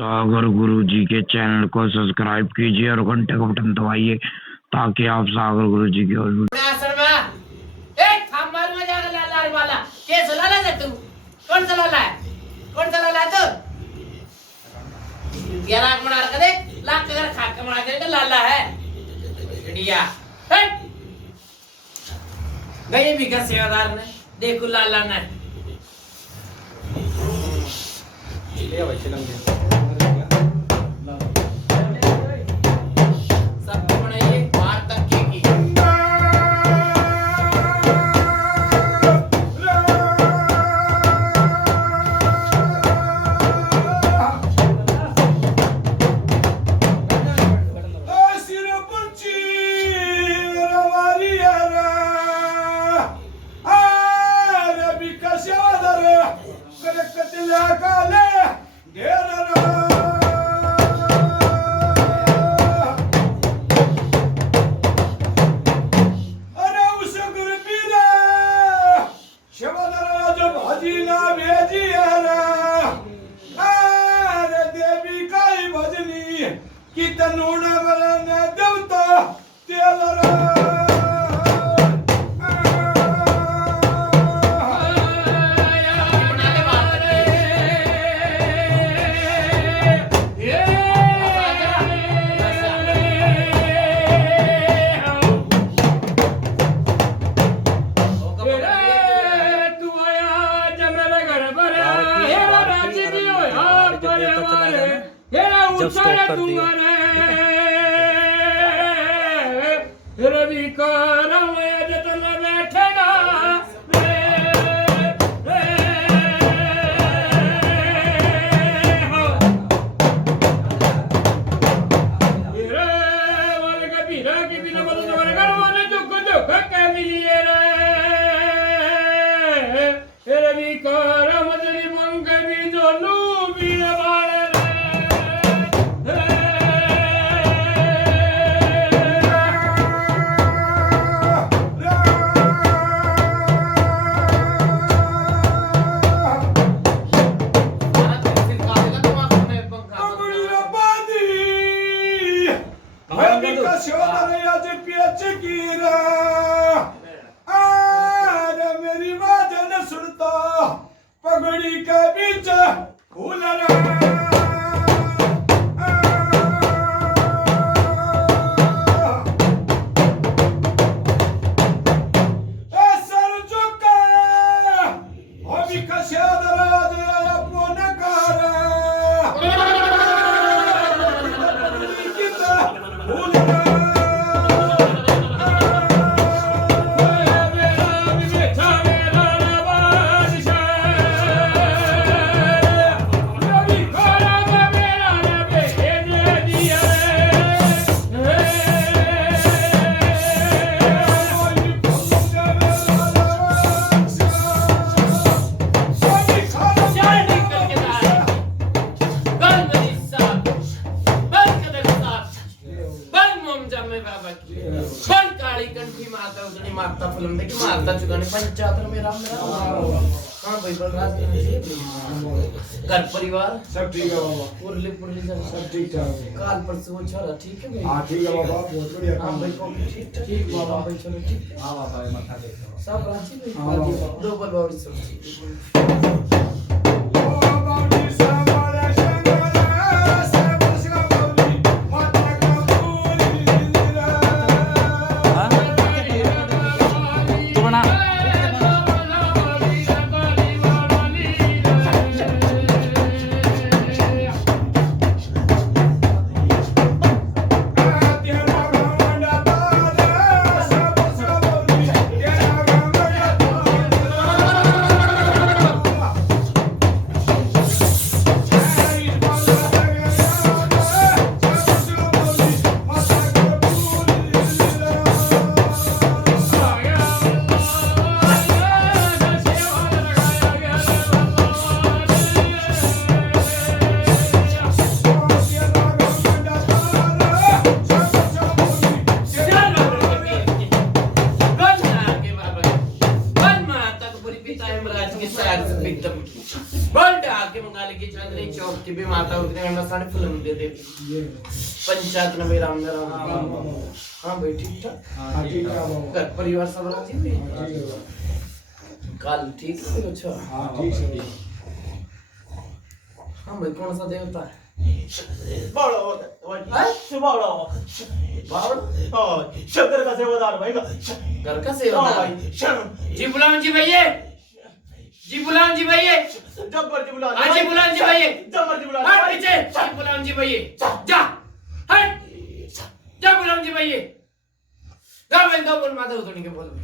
सागर गुरुजी के चैनल को सब्सक्राइब कीजिए और घंटे का बटन दबाइए ताकि आप सागर गुरुजी की गए भी का सेवादार ने देखो लाला ने सब बनाइए बाहर तक की जब स्टॉप कर दिया रवि को जतन बैठेगा रवि को रमजरी मंग भी जो लूबी मेरी बात न सुनता पगड़ी के बीच फूल माता फिल्म देखी माता चुकाने पंचायत में राम हाँ भाई बलराज घर परिवार सब ठीक है बाबा पुरली पुरली सब ठीक ठाक काल परसों वो छोरा ठीक है भाई हाँ ठीक है बाबा बहुत बढ़िया हाँ भाई को ठीक बाबा भाई चलो ठीक हाँ बाबा ये मथा देखो सब रांची में दो बल बावड़ी सब इतने घंटा साढ़े फिल्म दे दे ये पंचायत में मेरा मेरा हाँ भाई ठीक ठाक हाँ ठीक है बाबा घर परिवार सब राजी हुई हाँ, ठीक है बाबा। काल ठीक है अच्छा हाँ ठीक है हाँ भाई कौन सा देवता है शंकर का सेवादार भाई का घर का सेवता भाई जी बुलाओ जी भैया जी बुलाओ जी भैया जब्बर जी बुला हाँ जी बुलाओ जी भैया जब्बर जी बुला हट पीछे जी बुलाओ जी भैया जा हट जा बुलाओ जी भैया गा मैं दो बोल माता उतरने के बोल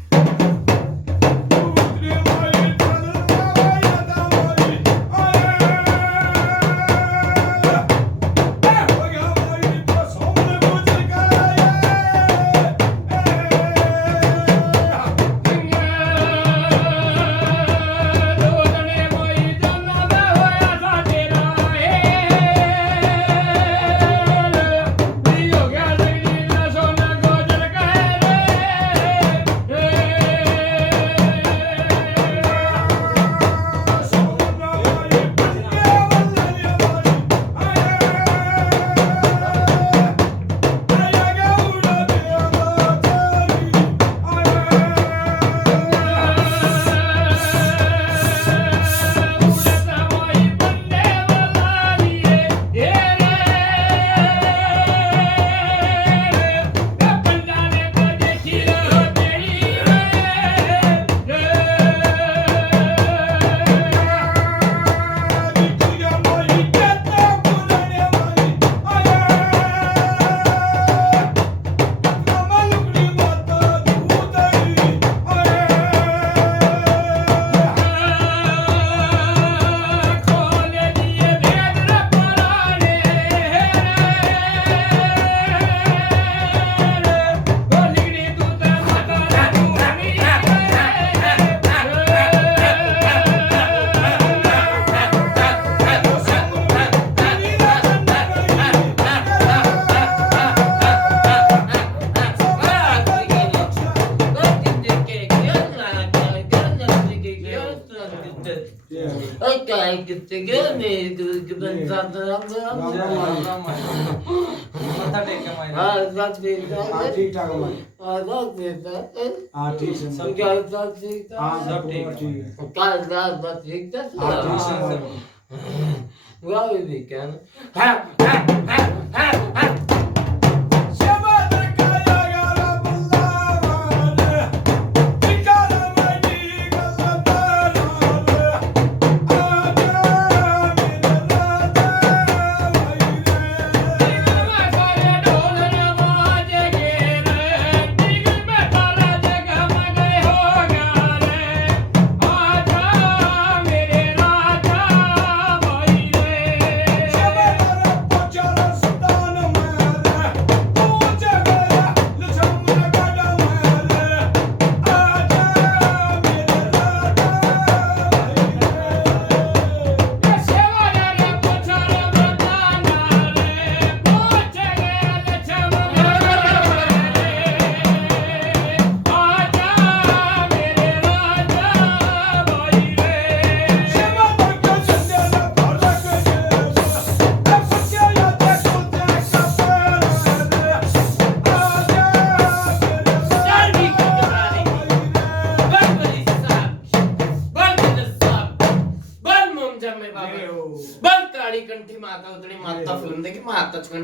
हाँ ठीक ठाक हमारे हाँ ठीक है हाँ सब ठीक है हाँ ठीक है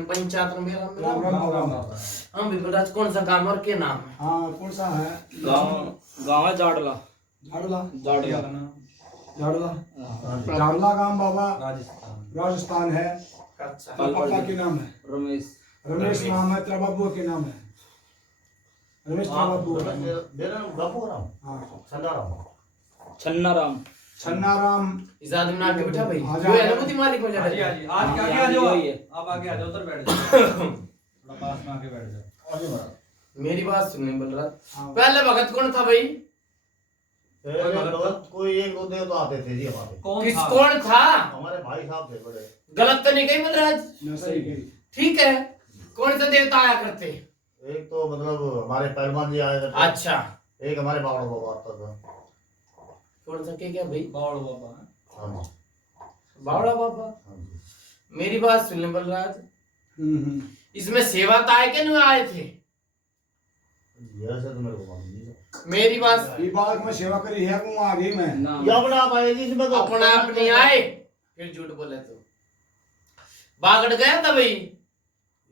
पंचायत में मेरा हम विपुलराज कौन सा गांव और के नाम है हाँ कौन सा है गांव है जाड़ला झाड़ला जाड़ला झाड़ला झाड़ला गांव बाबा राजस्थान राजस्थान है अच्छा पापा के नाम है रमेश रमेश नाम है तेरा बाबू के नाम है रमेश तेरा बाबू मेरा नाम बाबू राम हाँ छन्ना राम छन्ना राम इस आदमी ने आके बैठा भाई हाँ, जो है ना मुझे मालिक हो जा रहा है आज आगे आ जाओ आप आगे आ जाओ उधर बैठ जाओ थोड़ा पास में आके बैठ जाओ आगे बढ़ो मेरी बात सुनने बोल रहा हाँ। पहले भगत कौन था भाई कोई एक दो देव तो आते थे जी हमारे कौन था हमारे भाई साहब थे बड़े गलत तो नहीं कही बलराज मैं सही कही ठीक है कौन सा देवता आया करते एक तो मतलब हमारे पहलवान जी आए थे अच्छा एक हमारे बावड़ बाबा आता था कौन सा क्या भाई बावड़ बाबा बावड़ा बाबा हाँ जी मेरी बात सुन ले बलराज, इसमें सेवा तो आए के नहीं आए थे? मेरी बात, ये बात में सेवा करी है को आ गई मैं या अपना आप आए जी इसमें तो अपना आप नहीं आए, फिर झूठ बोले तो बागड़ गया था भाई।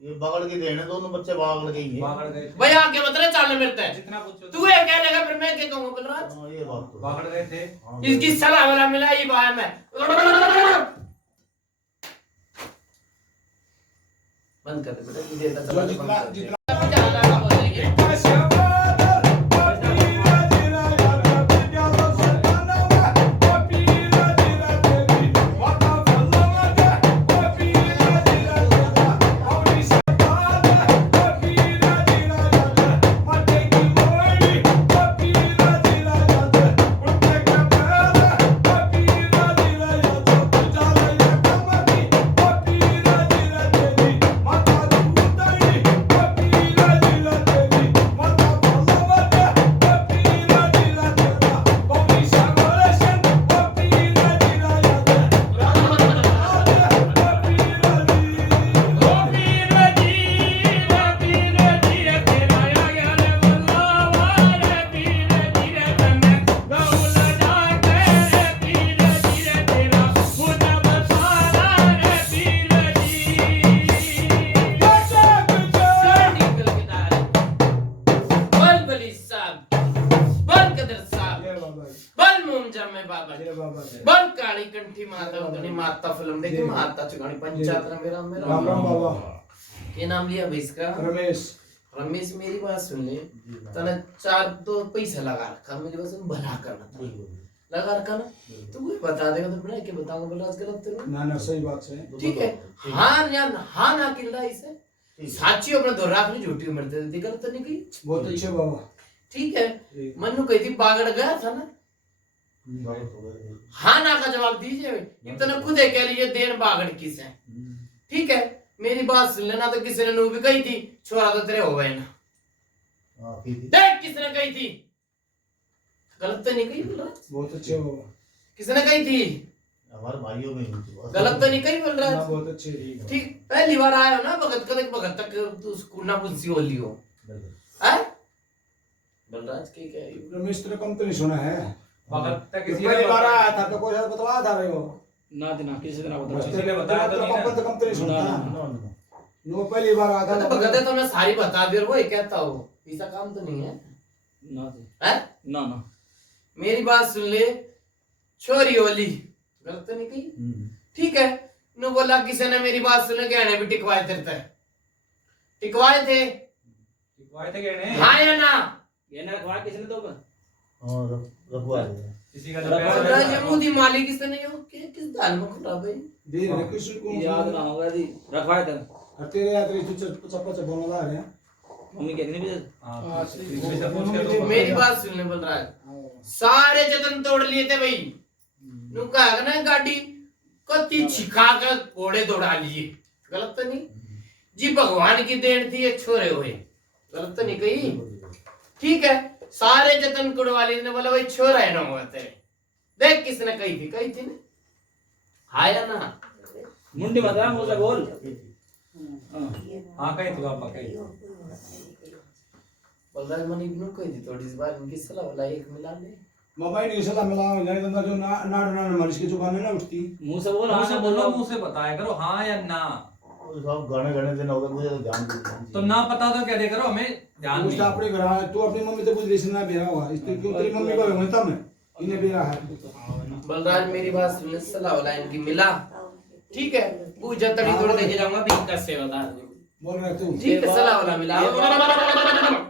ये बागड़ के देने दोनों बच्चे बागड़ गई है। बागड़ गए भाई आके बता चालने मिलता है, जितना पूछो तू ये क्या लगा फिर मैं क्या कहूंगा बलराज? हाँ, ये बात तो बागड़ गए थे। हाँ, इसकी सलाह वाला मिला ये बात में बंद कर दे बेटा, तुझे इतना जो चला जितना बंद कर दे। जितना बल काली कंठी माता उतनी माता फिल्म देखी, माता चुगानी पंचायत मेरा मेरा राम राम बाबा। क्या नाम लिया भाई इसका? रमेश। रमेश मेरी बात सुन ले, तने 4 तो पैसा लगा रखा, मेरी बात सुन, भला करना था लगा रखा ना, तू कोई बता देगा तो बना के बताऊंगा बलराज गलत तो ना ना सही बात है। ठीक है। हाँ या हाँ ना किल्ला इसे साची अपने दो राख नहीं झूठी उम्र दे दी, गलत तो नहीं की। बहुत अच्छे बाबा। ठीक है, मनु कही थी बागड़ गया था ना, हाँ ना का जवाब दीजिए। इतना खुद है कह लीजिए देन बागड़ किस है। ठीक है, मेरी बात सुन लेना, तो किसी ने नू भी कही थी छोरा तो तेरे हो गए ना, देख किसने कही थी, गलत तो नहीं कही बोल रहा। बहुत अच्छे बाबा। किसने कही थी? हमारे भाइयों में गलत तो नहीं कही बोल रहा। बहुत अच्छे। ठीक, पहली बार आया हो ना भगत कदक भगत तक तू स्कूल ना पुंसी हो लियो है बलराज के क्या है? रमेश तेरे कम तो नहीं सुना है। भगत तक किसी पहली ने बार आया था तो कोई शायद बतला था रहे हो ना देना किसी तरह बता किसी ने बताया तो नहीं कम तो कम तो नहीं सुनता। नो पहली बार आया तो था भगत है तो मैं सारी बता दे वो कहता हूँ, ऐसा काम तो नहीं है ना दे है? ना ना मेरी बात सुन ले, छोरी होली गलत तो नहीं कही। ठीक है, नु बोला किसी ने मेरी बात सुन, गहने भी टिकवाए थे, टिकवाए थे गहने। हाँ या ना? ये ना रखवा किसने तो हाँ रखवा दे किसी का बलराज ये मुदी मालिक किसने नहीं हो कि किस दाल में खुला भाई दे रे किसी को याद ना होगा दी रखवाए थे तेरे याद रही तू चप्पा चप्पा बोला रहे हैं। मम्मी कहती नहीं हां किसी से पूछ के तो मेरी बात सुन ले बलराज, सारे जतन तोड़ लिए थे भाई, नु कहा ना गाड़ी कति छिका कर घोड़े दौड़ा लिए, गलत तो नहीं जी, भगवान की देन थी ये छोरे हुए, गलत तो नहीं कही। ठीक है, सारे जतन कुड़वा लिए ने बोला भाई छोरा है ना हुआ तेरे, देख किसने कही थी ना, हाँ या ना? मुंडी मत मुंह से बोल। हां कहीं तो बाबा कहीं बलराज मनी इब्नू कही थी थोड़ी इस बार इनकी सलाह वाला एक मिला ले मोबाइल नहीं सला मिला जाने दंदा जो ना ना मालिश की जुबान है ना उठती मुंह से बोल। मुंह से हाँ बोलो, मुंह से बताया करो हाँ या ना। सब गाने गाने देना होगा मुझे तो ध्यान दे तो ना पता तो क्या दे करो, हमें ध्यान उसका अपने घर तू अपनी मम्मी से पूछ रही ना बेरा हुआ इस क्यों तेरी मम्मी को होता मैं इन्हें बेरा है। बलराज मेरी बात सुन ले, सलाह वाला इनकी मिला। ठीक है, पूजा तड़ी तोड़ देके जाऊंगा भी कर सेवादार बोल रहे तू ठीक है, सलाह वाला मिला।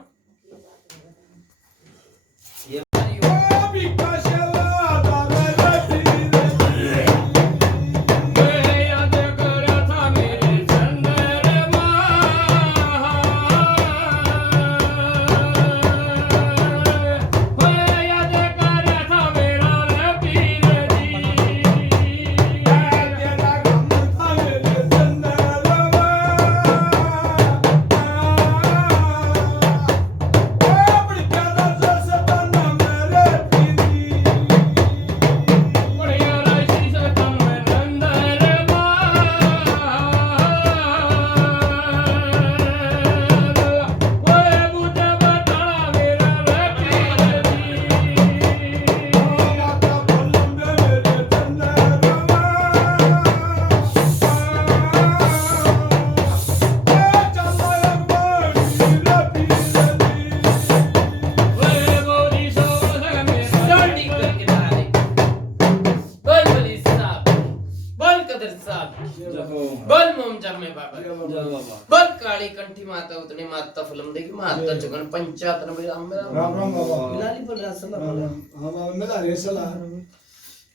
बोल मोम जब में बाबा जय बाबा बोल काली कंठी माता उतनी माता फिल्म देखी माता जगन पंचायत न राम राम राम बाबा। मिला ली बोल रहा सलाम हाँ बाबा मिला रे सलाह।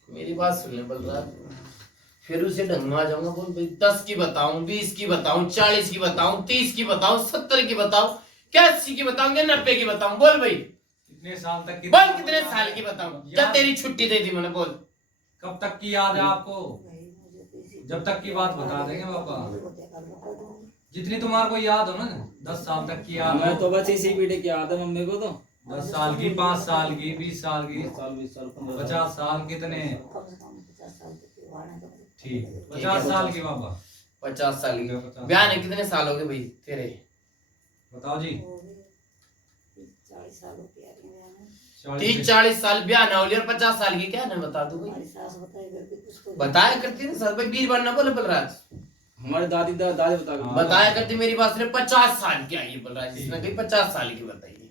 मेरी बात सुन ले बलराज, फिर उसे ढंग में आ जाऊंगा। बोल भाई 10 की बताऊं, 20 की बताऊं, 40 की बताऊं, 30 की बताऊं, 70 की बताऊं, 80 की बताऊं या 90 की बताऊं? बोल भाई कितने साल तक की बोल कितने साल की बताऊं? जब तेरी छुट्टी दे दी मैंने, बोल कब तक की याद है आपको? जब तक की बात बता देंगे पापा, जितनी तुम्हारे को याद हो ना। 10 साल तक की याद मैं हो, तो बस इसी पीढ़ी की याद है मम्मी को तो 10 साल की, 5 साल की, 20 साल की, 20 साल 15 50 साल, कितने? ठीक, 50 साल की पापा। 50 साल की 50 ब्याह ने कितने साल हो गए भाई तेरे? बताओ जी। 30 40 साल ब्याह ना हो लिया और 50 साल की क्या ना बता दो भाई। बताया करती ना सर भाई, बीर बनना बोले बलराज। हमारे दादी दादी बता गए बताया करती मेरी बात सुने 50 साल की आई बलराज, जिसने कही 50 साल की बताइए।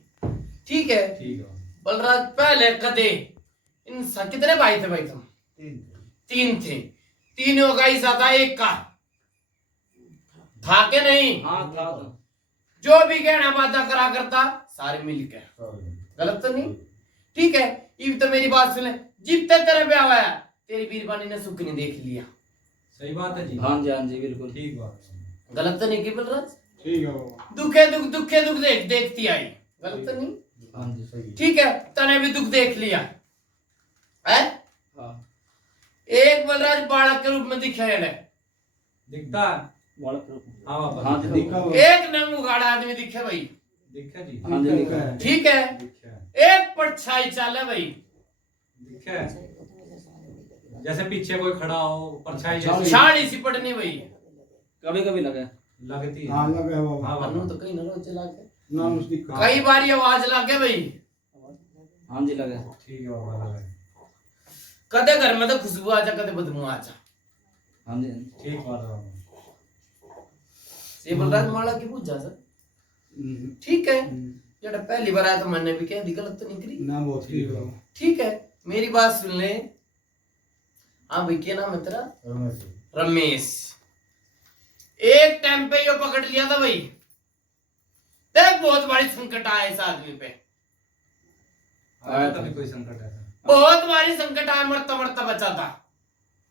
ठीक है ठीक है बलराज, पहले कदे इन कितने भाई थे भाई तुम? 3 थे। तीनों का हिस्सा था एक का, था के नहीं? हाँ था तो जो भी गहना बाधा करा करता सारे मिलकर, गलत तो नहीं? ठीक है, ये तो मेरी बात सुने, जितने तेरे ब्याह आया तेरी बीरबानी ने सुख नहीं देख लिया। सही बात है जी। हाँ जी बिल्कुल ठीक बात है। गलत तो नहीं की बलराज? ठीक है बाबा। दुखे दुख देखती आई, गलत तो नहीं? हाँ जी सही ठीक है, तने भी दुख देख लिया है। हाँ एक बलराज बालक के रूप में दिखा है, दिखता है। बालक हाँ पापा। हाँ जी दिखा बाबा। एक नंग उगाड़ा आदमी दिखे भाई, दिखा जी। हाँ जी दिखा है। ठीक है, दिखा है। एक परछाई चाल है भाई, दिखा है। जैसे पीछे कोई खड़ा हो, परछाई जैसी छाड़ी सी पड़नी भाई। कभी कभी लगा लगती है। हाँ लगा है बाबा। हाँ मनु बाबा। तो कहीं ना रोज चला के नाम उसकी कहा। कई बार ये आवाज लागे भाई, हाँ जी लगा ठीक है बाबा, लगा है। कदे घर में तो खुशबू आ जा, कदे बदबू आ जा। हाँ जी ठीक बात है बाबा। से बलराज माला की पूछ जा सर, ठीक है। जड़ा पहली बार आया तो मैंने भी कह दी, गलत तो नहीं करी। नाम बहुत ठीक है बाबा। ठीक है, मेरी बात सुन ले। हाँ भाई, क्या नाम है तेरा? रमेश। एक टाइम पे यो पकड़ लिया था भाई, देख बहुत बड़ी संकट आया इस आदमी पे, आया तभी कोई संकट है। बहुत भारी संकट आया, मरता मरता बचा था।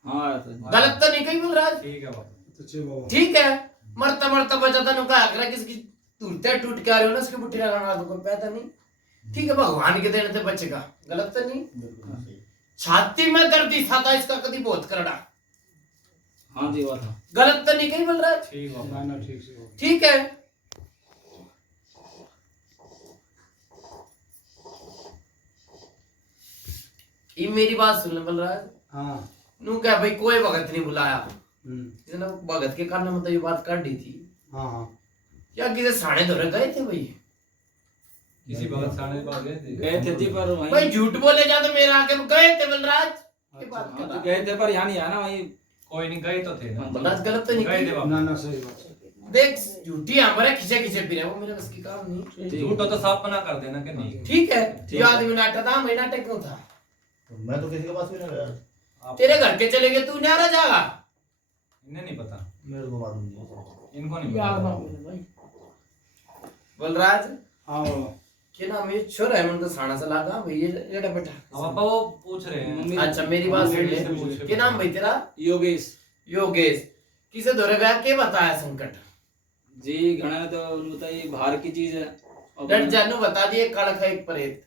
हाँ आया था गलत तो नहीं कही बलराज? ठीक है बाबा। अच्छे बाबा। ठीक है, मरता मरता बचा था। नुका अगर किसकी टूटते टूट के आ रहे हो ना, उसकी बुट्टी लगाना तो कोई पैदा नहीं। ठीक है, भगवान के देने से बचेगा, गलत तो नहीं? छाती में दर्द था इसका कभी बहुत करड़ा, हाँ जी हुआ था गलत तो नहीं कही बलराज? ठीक बाबा। ना ना ठीक से बाबा। ठीक है, ये मेरी बात सुन ले बलराज। हाँ। नू क्या भाई, कोई भगत नहीं बुलाया, हम्म। जिसने भगत के कारण मतलब ये बात कर दी थी, हाँ हाँ। या किसी साढ़े धोरे गए थे भाई? किसी भगत साने के पास गए थे जी पर भाई वहीं झूठ बोले जा तो मेरा आके गए थे बलराज के बात हाँ, कर तो गए थे पर यहाँ नहीं आना वहीं कोई नहीं, गए तो थे ना। बलराज गलत तो नहीं गए थे की? बाबा। ना ना सही बात। देख झूठी हमारे खिंचे खिंचे पी रहे, वो मेरे बस की काम नहीं। झूठ हो तो साफ मना कर देना कि नहीं। ठीक है, ये आदमी नाटक था, मैं नाटक क्यों था? मैं तो किसी के पास भी नहीं गया। आप तेरे घर के चले गए, तू न्यारा जागा? इन्हें नहीं पता, मेरे को मालूम नहीं। इनको नहीं पता। बलराज हाँ बाबा। क्या नाम है? छोरा है मन तो साना सा लागा भाई, ये एड़ा बेटा। अब पापा वो पूछ रहे हैं। मम्मी अच्छा मेरी बात सुन लेडीज से पूछ ले, के क्या नाम भाई तेरा? योगेश योगेश। किसे धोरे गया, के बताया संकट? जी घना में तो बताइए बाहर की चीज है और डट जानू बता दिए, कालक है एक प्रेत।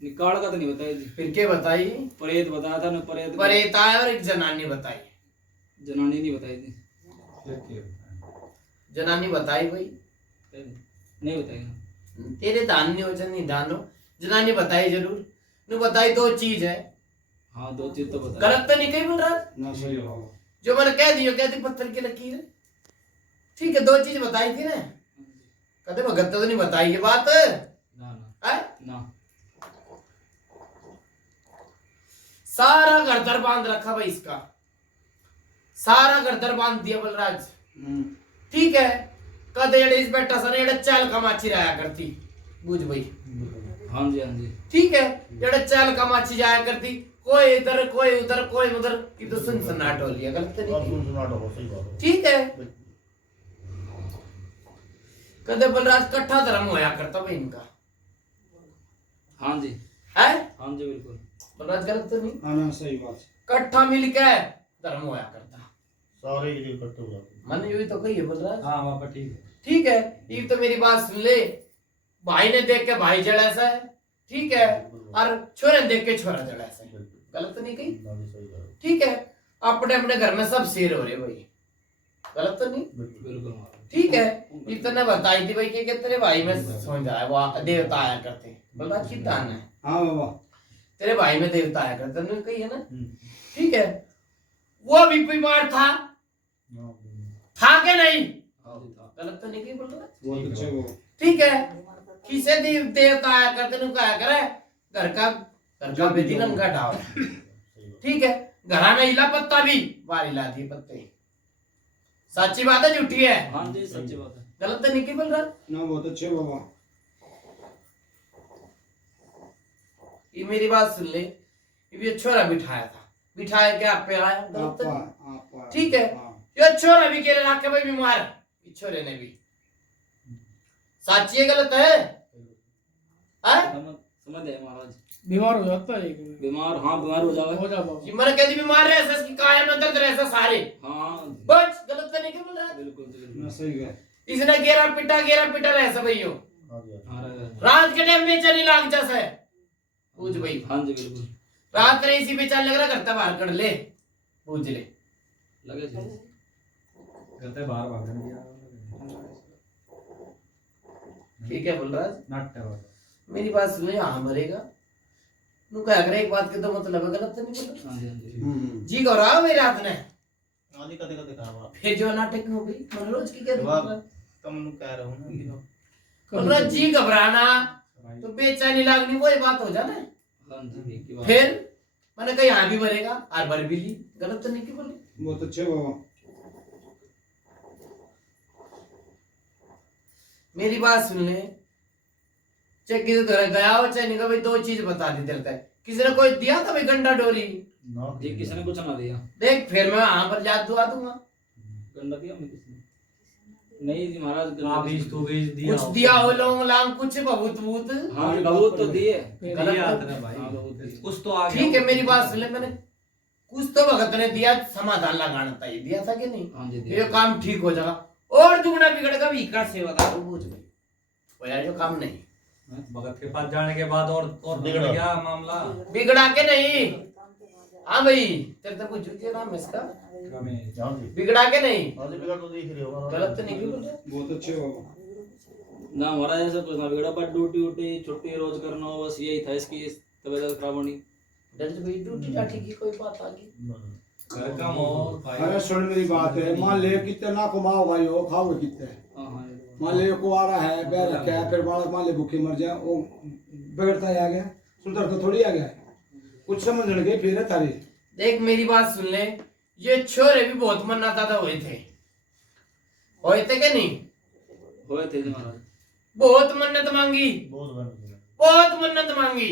निकाल का तो नहीं बताया जी फिर के बताई? प्रेत बताया था ना प्रेत प्रेत आया और एक जनानी बताई। जनानी नहीं बताई थी फिर क्या बताएं? जनानी बताई भाई, नहीं बताई तेरे दान नहीं हो नहीं दान हो। जनानी बताई जरूर, नु बताई दो चीज है, हाँ 2 चीज तो बताई गलत तो नहीं कही बोल रहा? ना सही है बाबा। जो मैंने कह दियो, कह दी पत्थर की लकीर। ठीक है, 2 चीज बताई थी ना, कहते भगत तो नहीं बताई ये बात ना ना है? ना सारा घर दर बांध रखा भाई इसका, सारा घर दर बांध दिया बलराज। ठीक है, कद एड़े इस बेटा सन एड़े चाल कमाची रहा करती, बुझ भाई। हाँ जी ठीक है, एड़े चाल कमाची जाया करती, कोई इधर कोई उधर कोई उधर की तो सनसनाहट हो लिया, गलत तो और नहीं? सुनाट हो, सही बात है। ठीक है। कदे बलराज कट्ठा धर्म होया करता भाई इनका, हाँ जी, है हाँ जी, बिल्कुल। बलराज, गलत तो नहीं? हाँ सही बात। कट्ठा मिलके धर्म होया करता, सारे ये इकट्ठे हो जाते हैं। मन यही तो कही बलराज। हाँ पापा ठीक है। ठीक है, ये तो मेरी बात सुन ले। भाई ने देख के भाई जड़ा सा है, ठीक है, और छोरे ने देख के छोरा जड़ा सा है, गलत तो नहीं कही? ना भी सही बात है। ठीक है, अपने अपने घर में सब शेर हो रहे भाई, गलत तो नहीं? बिल्कुल महाराज। ठीक है, इतने बताई थी भाई कि तेरे भाई में समझ आया, वो देवता आया करते, बलराज की दान है, हाँ बाबा। तेरे भाई में देवता आया करते, तुमने कही है ना? हम्म। ठीक है, वो भी बीमार था के नहीं? हाँ जी, था। गलत तो नहीं की बोल रहा? बहुत अच्छे वो। ठीक है, किसे देवता आया करते नु क्या करे, घर का बेदी नंगा ढाओ, ठीक है, घरा में हिला पत्ता भी बाहर हिला दिए पत्ते, सच्ची बात है झूठी है? हाँ जी, सच्ची बात है। गलत तो नहीं की बोल रहा? ना बहुत अच्छे बाबा। ये मेरी बात सुन ले, ये भी छोरा बिठाया था, बिठाया के आप पे आया, गलत तो नहीं? आपा। ठीक है, हाँ। ये छोरा भी केले रख के भाई बीमार, ये छोरे ने भी, सच्ची है गलत है? समझ गए महाराज। बीमार हो जाता है एक बीमार, हाँ बीमार हो जाएगा। हो जा बाबा। कि मर कहती बीमार रहे ऐसा इसकी काया में दर्द रहे ऐसा सारे, हाँ बस गलत तो नहीं की बोल रहा? बिल्कुल ना बिल्कुल। तो सही है। इसने गेरा पिटा रहे सब भैया, हाँ जी, हाँ जी। हाँ रात के टाइम बेचैनी लाग जैसा है, पूछ भाई, हाँ जी, बिल्कुल रात में इसी बेचान लग रहा करता बाहर कर ले, पूछ ले। लगे जी। कहते बाहर भाग गया ठीक है बलराज, नाट्य वाला। मेरी बात सुन ले, हाँ मरेगा तू क्या करे, एक बात के तो मतलब है, गलत तो नहीं बोल? हाँ जी, हाँ जी। जी घबराओ मेरी रात ने, हाँ जी, कदे कदे कहा बात। फिर जो नाटक हो गई मनोज की क्या बात बात? तुम लोग कह रहे हो ना कि बलराज जी घबराना तो बेचैनी लागनी वही बात हो जाना, हाँ जी, एक ही बात। फिर मैंने कहा यहाँ भी मरेगा और बर भी ली, गलत तो नहीं की बोली? बहुत अच्छे बाबा। मेरी बात सुन ले, चाहे किसी तरह गया हो चाहे नहीं, भाई दो चीज बता दी देता है, किसी ने कोई दिया था भाई गंडा डोरी, ना जी किसी ने कुछ ना दिया। देख फिर मैं वहां पर याद दुआ दूंगा, गंडा दिया हमें किसी ने? नहीं जी महाराज, गंडा हाँ किसी बीज ने- तो बीज दिया कुछ दिया हो लोग लांग कुछ बहुत बहुत, हाँ बहुत तो दिए। गलत दिया तो- था भाई, हाँ, बहुत दिया। कुछ तो आ गया। ठीक है, मेरी बात सुन ले, मैंने कुछ तो भगत ने दिया, समाधान लगाना था, ये दिया था कि नहीं? हाँ जी, ये दिया। काम ठीक हो जाएगा, और दुगना बिगड़ेगा भी कर से बता दो, पूछ भाई वो यार जो काम नहीं भगत के पास जाने के बाद और बिगड़ गया मामला। बिगड़ा के नहीं, हाँ भाई तेरे तो कुछ क्या नाम है इसका, रमेश। हाँ जी, बिगड़ा के नहीं, हाँ जी, बिगड़ तो देख रहे हो। गलत तो नहीं की बोल रहे? बहुत अच्छे बाबा। ना महाराज ऐसा कुछ ना बिगड़ा, बट ड्यूटी उटी छुट्टी रोज करना हो, बस यही था इसकी तबीयत खराब होनी। डर से भाई ड्यूटी जाठी की कोई बात आ गई, घर का माहौल भाई। अरे सुन मेरी बात है, मान ले कितने ना कमाओ भाई हो, खाओगे कितने। हाँ हाँ, ये तो- मान ले को आ रहा है, बैर रखा है, फिर बालक मान ले भूखे मर जाए, वो बिगड़ता ही आ गया, सुंदर तो थोड़ी आ गया, कुछ समझ गए फिर है तारी। देख मेरी बात सुन ले, ये छोरे भी बहुत मन्ना ज्यादा हुए थे कि नहीं? हुए थे जी महाराज। बहुत मन्नत मांगी, बहुत बन बहुत मन्नत मांगी,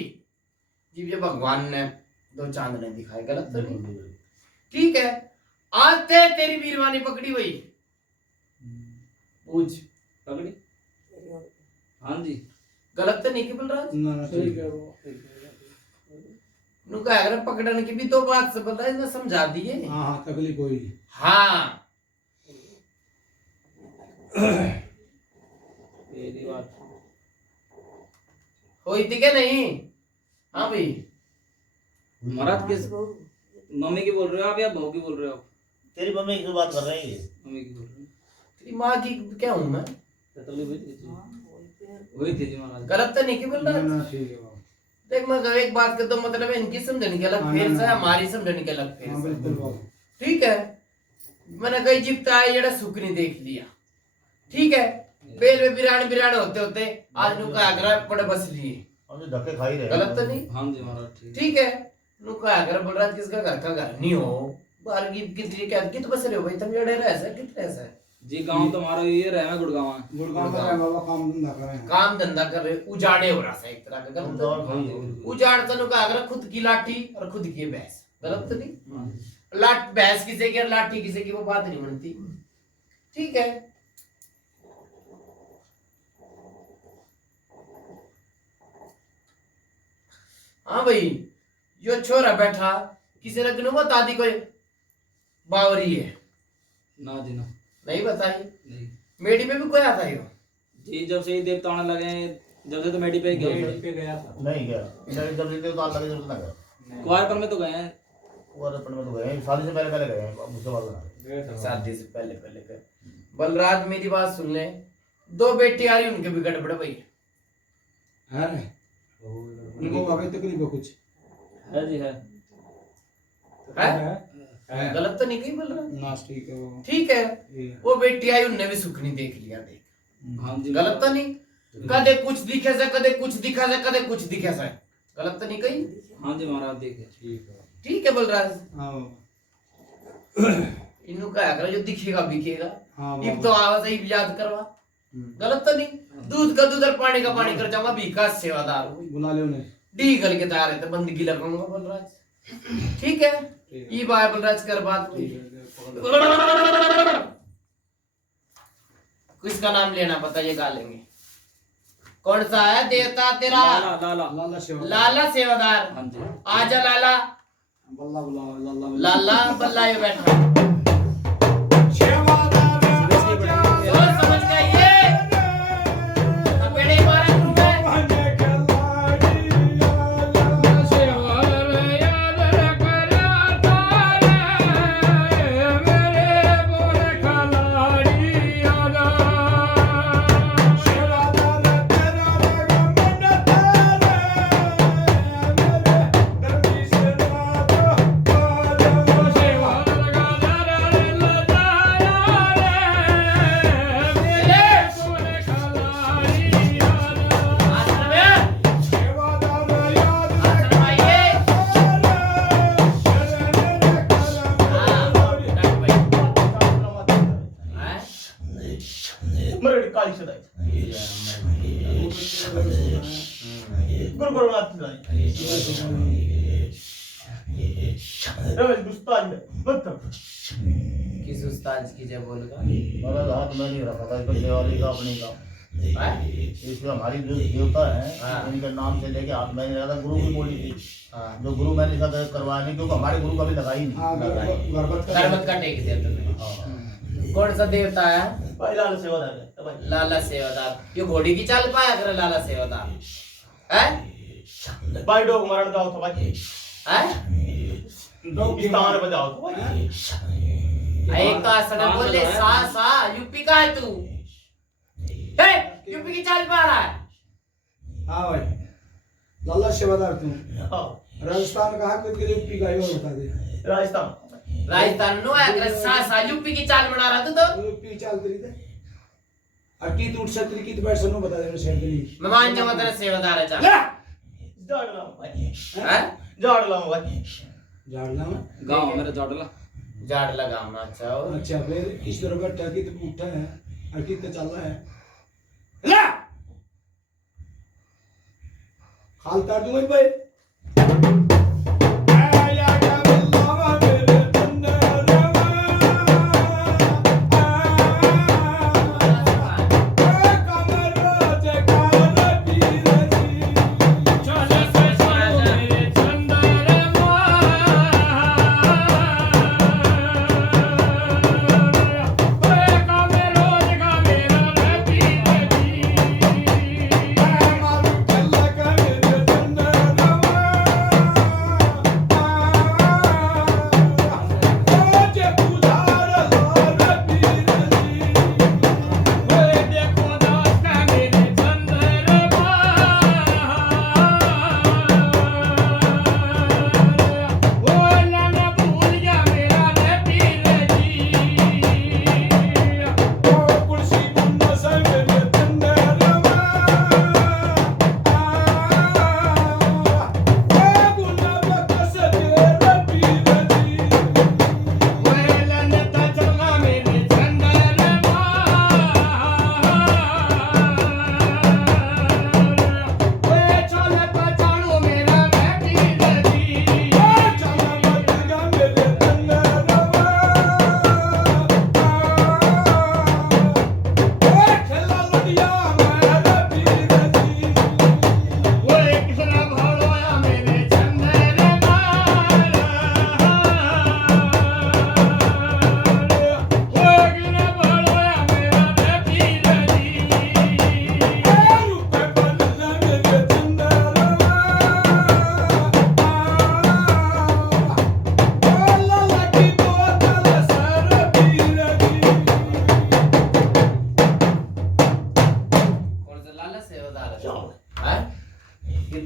जी ये भगवान ने दो चांद ने दिखाए, गलत तो नहीं? ठीक है, आते तेरी वीरवानी पकड़ी हुई, पूछ पकड़ी? हाँ जी, गलत तो नहीं की बोल रहा? ना ना ठीक ठीक है है। वो। नु कहा अगर पकड़ने की भी दो बात से बोल रहा है, इसने समझा दिए। हाँ हाँ तकलीफ कोई नहीं। हाँ तेरी बात। हुई थी क्या नहीं? हाँ भाई, महाराज किस मम्मी की बोल रहे हो आप या बहू की बोल रहे हो आप? तेरी मम्मी की बात कर रहे हैं ये। मम्मी की बोल रहे हो? तेरी माँ की क्या हूँ मैं? तकलीफ हुई थी जी? हुई थी जी महाराज। गलत तो नहीं की बोल ना रहा? ना ठीक है बाबा। देख मैं कहा, एक बात का तो मतलब है इनकी समझने के अलग हाँ, फेर ना, से, ना। हमारी समझने के अलग हाँ फेर से, बिल्कुल बाबा। ठीक है। मैंने कही जिप्ता है जेड़ा सुख नहीं देख लिया, ठीक है, बेल में बिरान होते होते आज नु का आगरा पड़े बस लिए, हम तो धक्के खा ही रहे हैं। गलत तो नहीं? हाँ जी महाराज, ठीक। ठीक है, नु का आगरा बलराज किसका घर का घर नहीं हो, बाहर की कितनी क्या कित बस रहे हो भाई तुम, जेड़े रह से कितने से जी गांव तुम्हारा ये रहे गुड़गांव है। गुड़गांव में बाबा काम धंधा कर रहे हैं। काम धंधा कर रहे, उजाड़े हो रहा था एक तरह का, हम गलत तो तो भाई नहीं? उजाड़ तनु का अगर खुद की लाठी और खुद की भैंस, गलत तो नहीं? लाठ भैंस किसे की और लाठी किसे की, वो बात नहीं बनती। ठीक है, हाँ भाई, यो छोरा बैठा किसी ने गिनो बता दी कोई बावरी है? ना जी ना, नहीं बताई। नहीं मेडी में भी कोई आता है यो? जी, जब से ही देवता आने लगे हैं, जब से तो मेडी पे गए मेडी पे गया था। नहीं गया, नहीं जब से तो लगे जरूर ना गया। कुआरपन में तो गए हैं। कुआरपन में तो गए हैं, शादी से पहले गए हैं, अब उसके बाद ना गए। शादी से पहले पहले कर। बलराज मेरी बात सुन ले, 2 बेटी आ रही, उनके भी गड़बड़ भाई है रे, उनको अभी तकलीफ है कुछ? है जी है। है? गलत तो नहीं कही बलराज? ना ठीक है वो। ठीक है, ये वो बेटी आई, उनने भी सुख नहीं देख लिया, देख। हाँ जी, गलत तो नहीं? कदे कुछ दिखे से, कदे कुछ दिखा से, कदे कुछ दिखे से, गलत तो नहीं कही? हाँ जी महाराज देखे। ठीक है बलराज, हाँ इन्हों का करो जो दिखेगा बिकेगा। हाँ इब तो आवाज ही याद करवा, गलत तो नहीं? दूध का दूध और पानी का पानी कर जाऊंगा, भी का सेवादार हूँ। बुला ले उन्हें। डी गल के तैयार है तो बंदगी लगाऊंगा बलराज। ठीक है, ये बाय बलराज कर बात हुई। किसका नाम लेना पता, ये गा लेंगे। कौन सा है देवता तेरा? लाला लाला लाला सेवा। लाला सेवादार। हाँ जी, आजा लाला। बल्ला बुला, लाला लाला बल्ला ये बैठा सोच समझ के आइए। अब बेड़े मारा गुरु में। आसन में, आसन में आइए। हाँ, डट भाई। हैं? मरड़ी काली सदाई गुरु गुरु नाथ सदाई रमेश गुस्तान मतलब किस उस्ताद की जय बोलगा? मेरा हाथ में नहीं रखा था, बल्ले वाली का अपनी का। हैं? इसमें हमारी जो देवता है हाँ। इनके नाम से लेके हाथ में नहीं रखा था। गुरु भी बोली थी, हाँ, जो गुरु मैंने इसका करवाया नहीं, क्योंकि हमारे गुरु कभी लगाई हाँ नहीं। गर्भवत का गर्भवत का टेक दिया तुमने। हाँ। कौन सा देवता है? भाई लाल सेवादार है, तो भाई लाला सेवादार। ये घोड़ी की चाल पाया करे लाला सेवादार है? भाई डोग मरण जाओ तो भाई है? डोग स्थान पे जाओ तो भाई एक तो आसन बोले सा सा, यूपी का है तू? हे, यूपी की चाल पा रहा है? हाँ भाई, लाला सेवादार तू। हाँ, राजस्थान का है, कोई यूपी का ही और बता दे। राजस्थान राजस्थान नो है करे सा सा, यूपी की चाल बना रहा तू तो? यूपी चाल तेरी थे। अटी टूट छतरी की तो बैठ सुनो बता दे, शेर तेरी। मैं मान जाऊंगा तेरा सेवादार है चाल। झाड़ लाऊं भाई, हैं? झाड़ लाऊं भाई। झाड़ना में। गाँव मेरा चौटला। झाड़ लगाऊंगा। अच्छा और अच्छा फिर इस तरह बैठा की तो उठा है, अटी तो चल रहा है। खाल तार दूंगा भाई।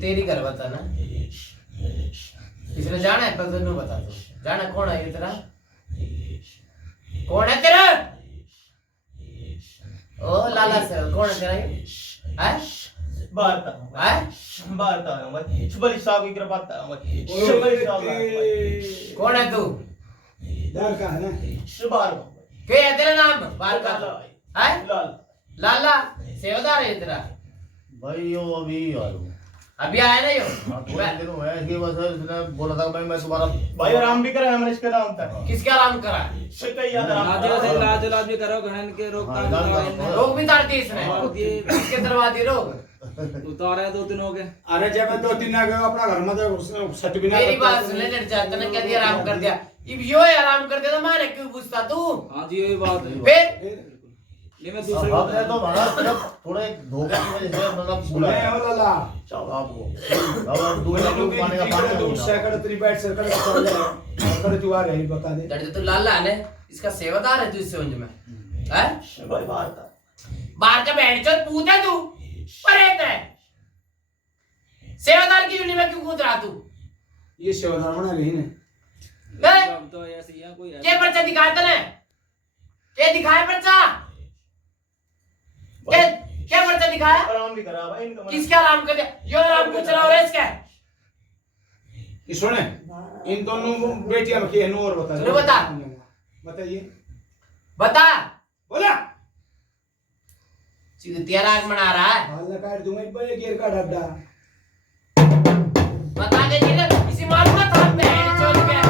तेरी घर बता ना, इसने जाना है पर तुम बता दो, जाना कौन है ये तेरा, कौन है तेरा? ओ लाला से कौन है तेरा ये? हैं? शुभली साहब की कृपा शुभली साहब कौन है तू? डर का है ना? शुभार क्या है तेरा नाम? बाल का है? लाल लाला सेवादार है तेरा? भाई यो अभी आयो अभी आया ना यो? हाँ, थोड़े दिन हुए हैं कि बस इसने बोला था मैं तुम्हारा भाई आराम भी करा हमने इसके नाम तक किसका आराम करा? शिकैया नादिया से इलाज इलाज भी करो घड़न के रोकथाम दवाई रोग भी डाल दी इसने, किसके दरवा दी रोग? उतारा है 2 दिन हो गए। अरे जब मैं 2 दिन आ गया अपना घर में तो सट भी ना मेरी बात सुन ले, लड़ जाता ना, क्या दिया आराम कर दिया, अब यो है आराम कर दिया तो मारे क्यों पूछता तू? हाँ जी यही बात है। फिर नहीं मैं दूसरे आपने तो हमारा सिर्फ थोड़े धोखे की वजह से मतलब बुलाया नहीं हो लाला चलो आपको अब दूध का पानी का पानी दूध सेकंड 3 बाइट सेकंड चल जाए कर तू आ रही बता दे लड़ तू लाला है ना, इसका सेवादार है तू इससे समझ में, हैं? भाई बात था बाहर का बैठ चल पूत है तू, परेत है, सेवादार की यूनि में क्यों कूद रहा तू? ये सेवादार बना रही ने हैं? अब तो ऐसे ही है कोई क्या पर्चा दिखाया तने? क्या दिखाया पर्चा? क्या पर्चा दिखाया? आराम भी करा भाई इनका किसका आराम कर दिया? यो आराम को चला रहा है इसका? ये सुने इन दोनों बेटियां में के नूर बता तूने बता। बताइए बता, बोला चूतिया राग मना रहा है, हाल ना काट दूंगा बड़े गिर का डब्बा बता के जी ना, इसी मारूंगा थाप में है चोद के।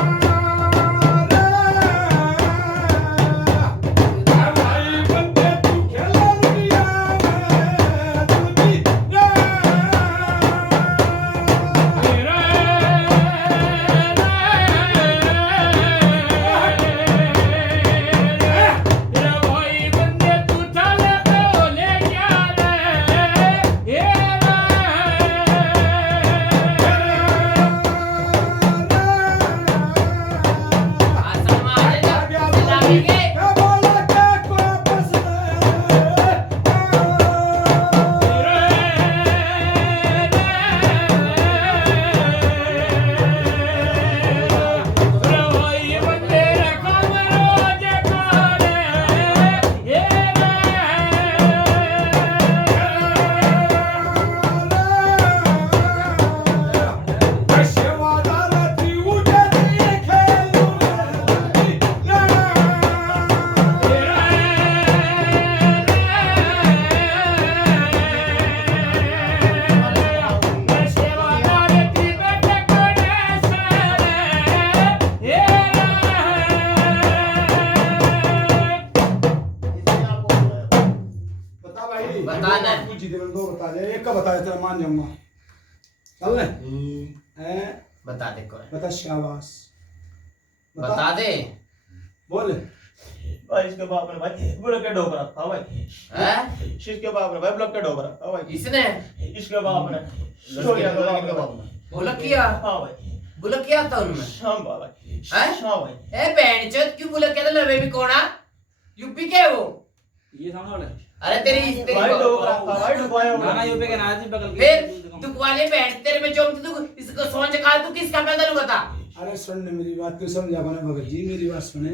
बताना है। कुछ जीते दो बता दे एक का बता दे तेरा मान जाऊंगा चल ले हैं बता दे कौन है? बता शाबाश बता दे। बोल भाई इसके बाप ने भाई बुलक के डोबरा था भाई हैं? इसके बाप ने भाई बुलक के डोबरा था भाई इसने इसके बाप ने छोड़िया के बाप ने बुलक किया? हां भाई बुलक किया था उनमें? शाम भाई हैं? हां भाई ए बैंचोद क्यों बुलक किया था? लवे भी कौन है? यूपी के वो? ये सामने वाले अरे तेरी भाई डोबरा था भाई डुबाया ना ना यूपी के नाजी बगल के फिर तू वाले बैंच तेरे में जो तू इसको सोच खा तू किसका पैदा नहीं बता? अरे सुन मेरी बात तू समझा बना भगत जी मेरी बात सुने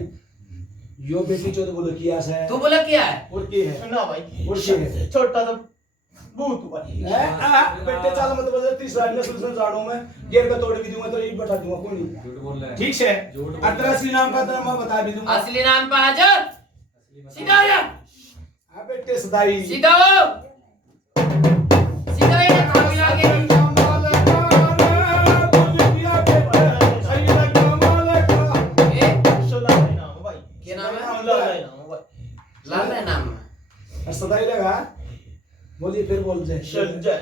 यो बेटी चोद बोलो किया है तू बुलक किया है? और की है सुना भाई और की है छोटा सा भूत भाई बेटे चाल मत बजे तीसरा नस्ल से जाड़ू मैं गेर का तोड़ भी दूंगा तो ये बता दूंगा कोई नहीं झूठ बोल रहा है। ठीक है अतरा असली नाम का तेरा मैं बता भी दूंगा असली नाम पे आ जा, सीधा हो जा, आ बेटे सदाई सीधा हो, सीधा ये खा मिला के सोला नाम भाई क्या नाम है? नाम भाई लाल है नाम। सदाई लगा बोलिए फिर बोल जय जय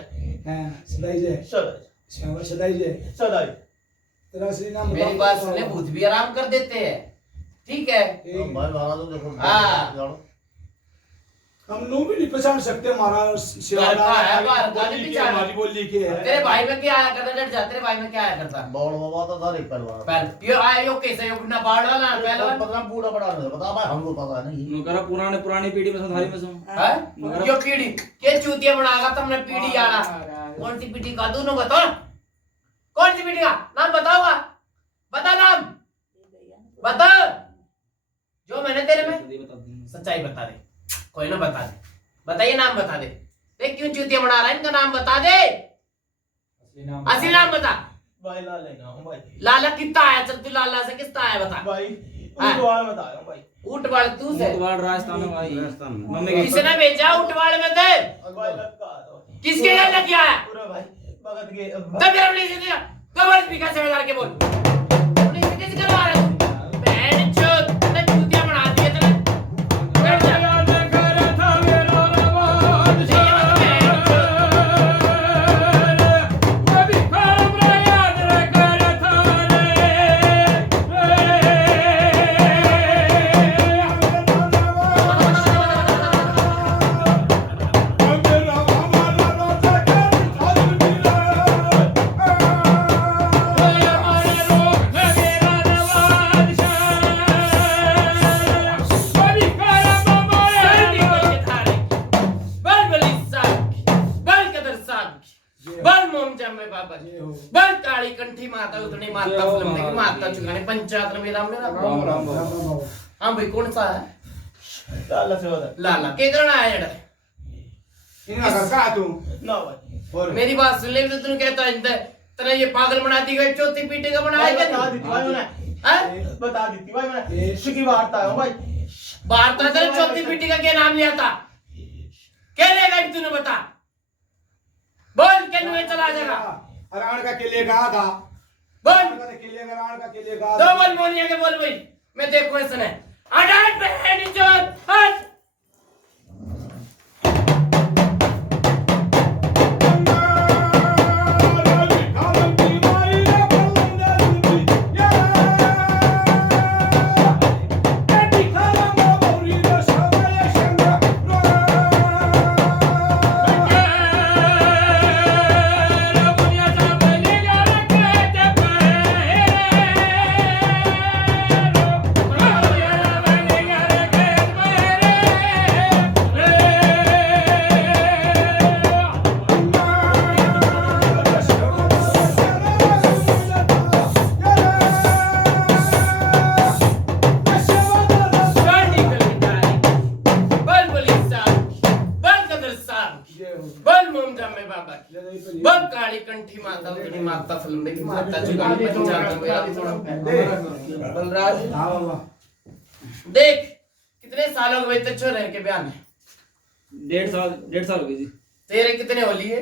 हां सदाई जय सदाई शाबाश सदाई जय सदाई तेरा असली नाम मेरी बात सुन ले, भूत भी आराम कर देते हैं, ठीक है? भाई बारा तो देखो हाँ। हम नो भी नहीं पहचान सकते हमारा सेवादार घर का है, बाहर का बोली नहीं के, पहचान। हमारी बोली के है। तेरे भाई में क्या आया करता डट जा, तेरे भाई में क्या आया करता बॉल बाबा तो था एक पहलवान पहले यो आया यो कैसे यो ना बाड़ वाला पहलवान पता बूढ़ा बड़ा नहीं पता भाई हमको पता नहीं नुकरा पुरानी पीढ़ी में संधारी में से है यो पीढ़ी के चूतिया बनाएगा तुमने पीढ़ी आना कौन सी पीढ़ी का दोनों बताओ कौन सी पीढ़ी का नाम बताओगा बता नाम बता जो मैंने तेरे में सच्चाई बता दे कोई ना बता दे बताइए नाम बता दे देख क्यों चूतिया बना रहा है इनका नाम बता दे असली नाम बता भाई ला लेना हूं भाई लाला कितना आया चल तू लाला से कितना आया बता भाई हाँ। उठवाल में आया भाई ऊटवाड़ तू से ऊटवाड़ राजस्थान में भाई मम्मी के किसने भेजा ऊटवाड़ में थे भाई लगता है किसके घर लग गया है पूरा भाई भगत के तब मेरा पुलिस से कवर स्पीकर से बता के बोल पुलिस से कैसे करवा रहा है तू बहन चोद तूने चूतिया बना दिए तूने बैठ जा बल काली कंठी माता उतनी माता फिल्म देखी माता चुकाने पंचायत में मेरा मेरा हाँ भाई कौन सा है लाला से होता लाला के करना आया जड़ा इनका घर का तू ना भाई और मेरी बात सुन ले तो तू कहता है तेरा ये पागल बना दी गई चौथी पीटे का बनाया क्या बता दी भाई मैंने हैं बता दी भाई मैंने सुखी वार्ता है भाई वार्ता तेरे चौथी पीटे का क्या नाम लिया था क्या लेगा तूने बता बोल के नुए चला जाएगा राण का किले का था बोल किले का राण का किले का दो बोल मोनिया के बोल भाई मैं देखो इसने अडाट बहन चोद हट बल काली कंठी माता उतनी माता फिल्म देखी माता चुकाने पंचायत में मेरा बलराज हां बाबा देख कितने सालों के बीते छोरे के ब्याह में 1.5 साल हो गई जी तेरे कितने होली है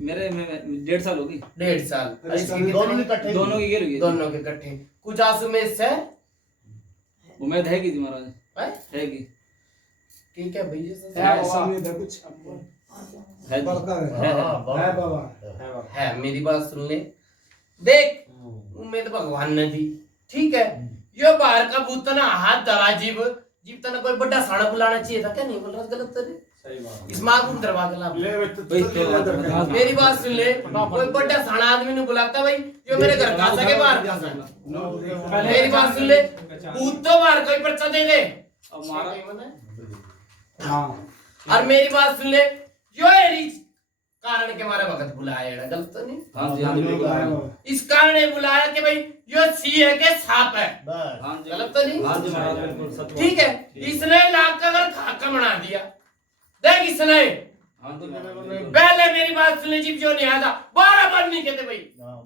मेरे में 1.5 साल होगी 1.5 साल इसकी दोनों कितने इकट्ठे दोनों की गेर हुई है दोनों के इकट्ठे कुछ आंसू में से उम्मीद है कि जी महाराज है है कि ठीक है भैया है सामने इधर कुछ है जी। पड़ता है है है बाबा है मेरी बात सुन ले देख उम्मीद भगवान ने दी ठीक है यो बाहर का भूत ना हाथ धरा जीव जीव तना कोई बड़ा साड़ा बुलाना चाहिए था क्या नहीं बोल रहा गलत तेरे सही बात इस मां को दरवा के ला ले भाई, मेरी बात सुन ले कोई बड़ा साड़ा आदमी ने बुलाता भाई जो मेरे घर का सके बाहर का सके मेरी बात सुन ले भूत तो बाहर कोई पर्चा दे दे अब महाराज हां और मेरी बात सुन ले जो है कारण के मारे वक्त बुलाया गलत तो नहीं हाँ जी हाँ जी बिल्कुल इस कारण ने बुलाया कि भाई यो सी है के सांप है बस हाँ जी गलत तो नहीं हाँ जी महाराज बिल्कुल सच ठीक है इसने लाख का अगर खाका बना दिया देख इसने हाँ जी महाराज पहले मेरी बात सुन जीव जो नहीं आया था 12 बार नहीं कहते भाई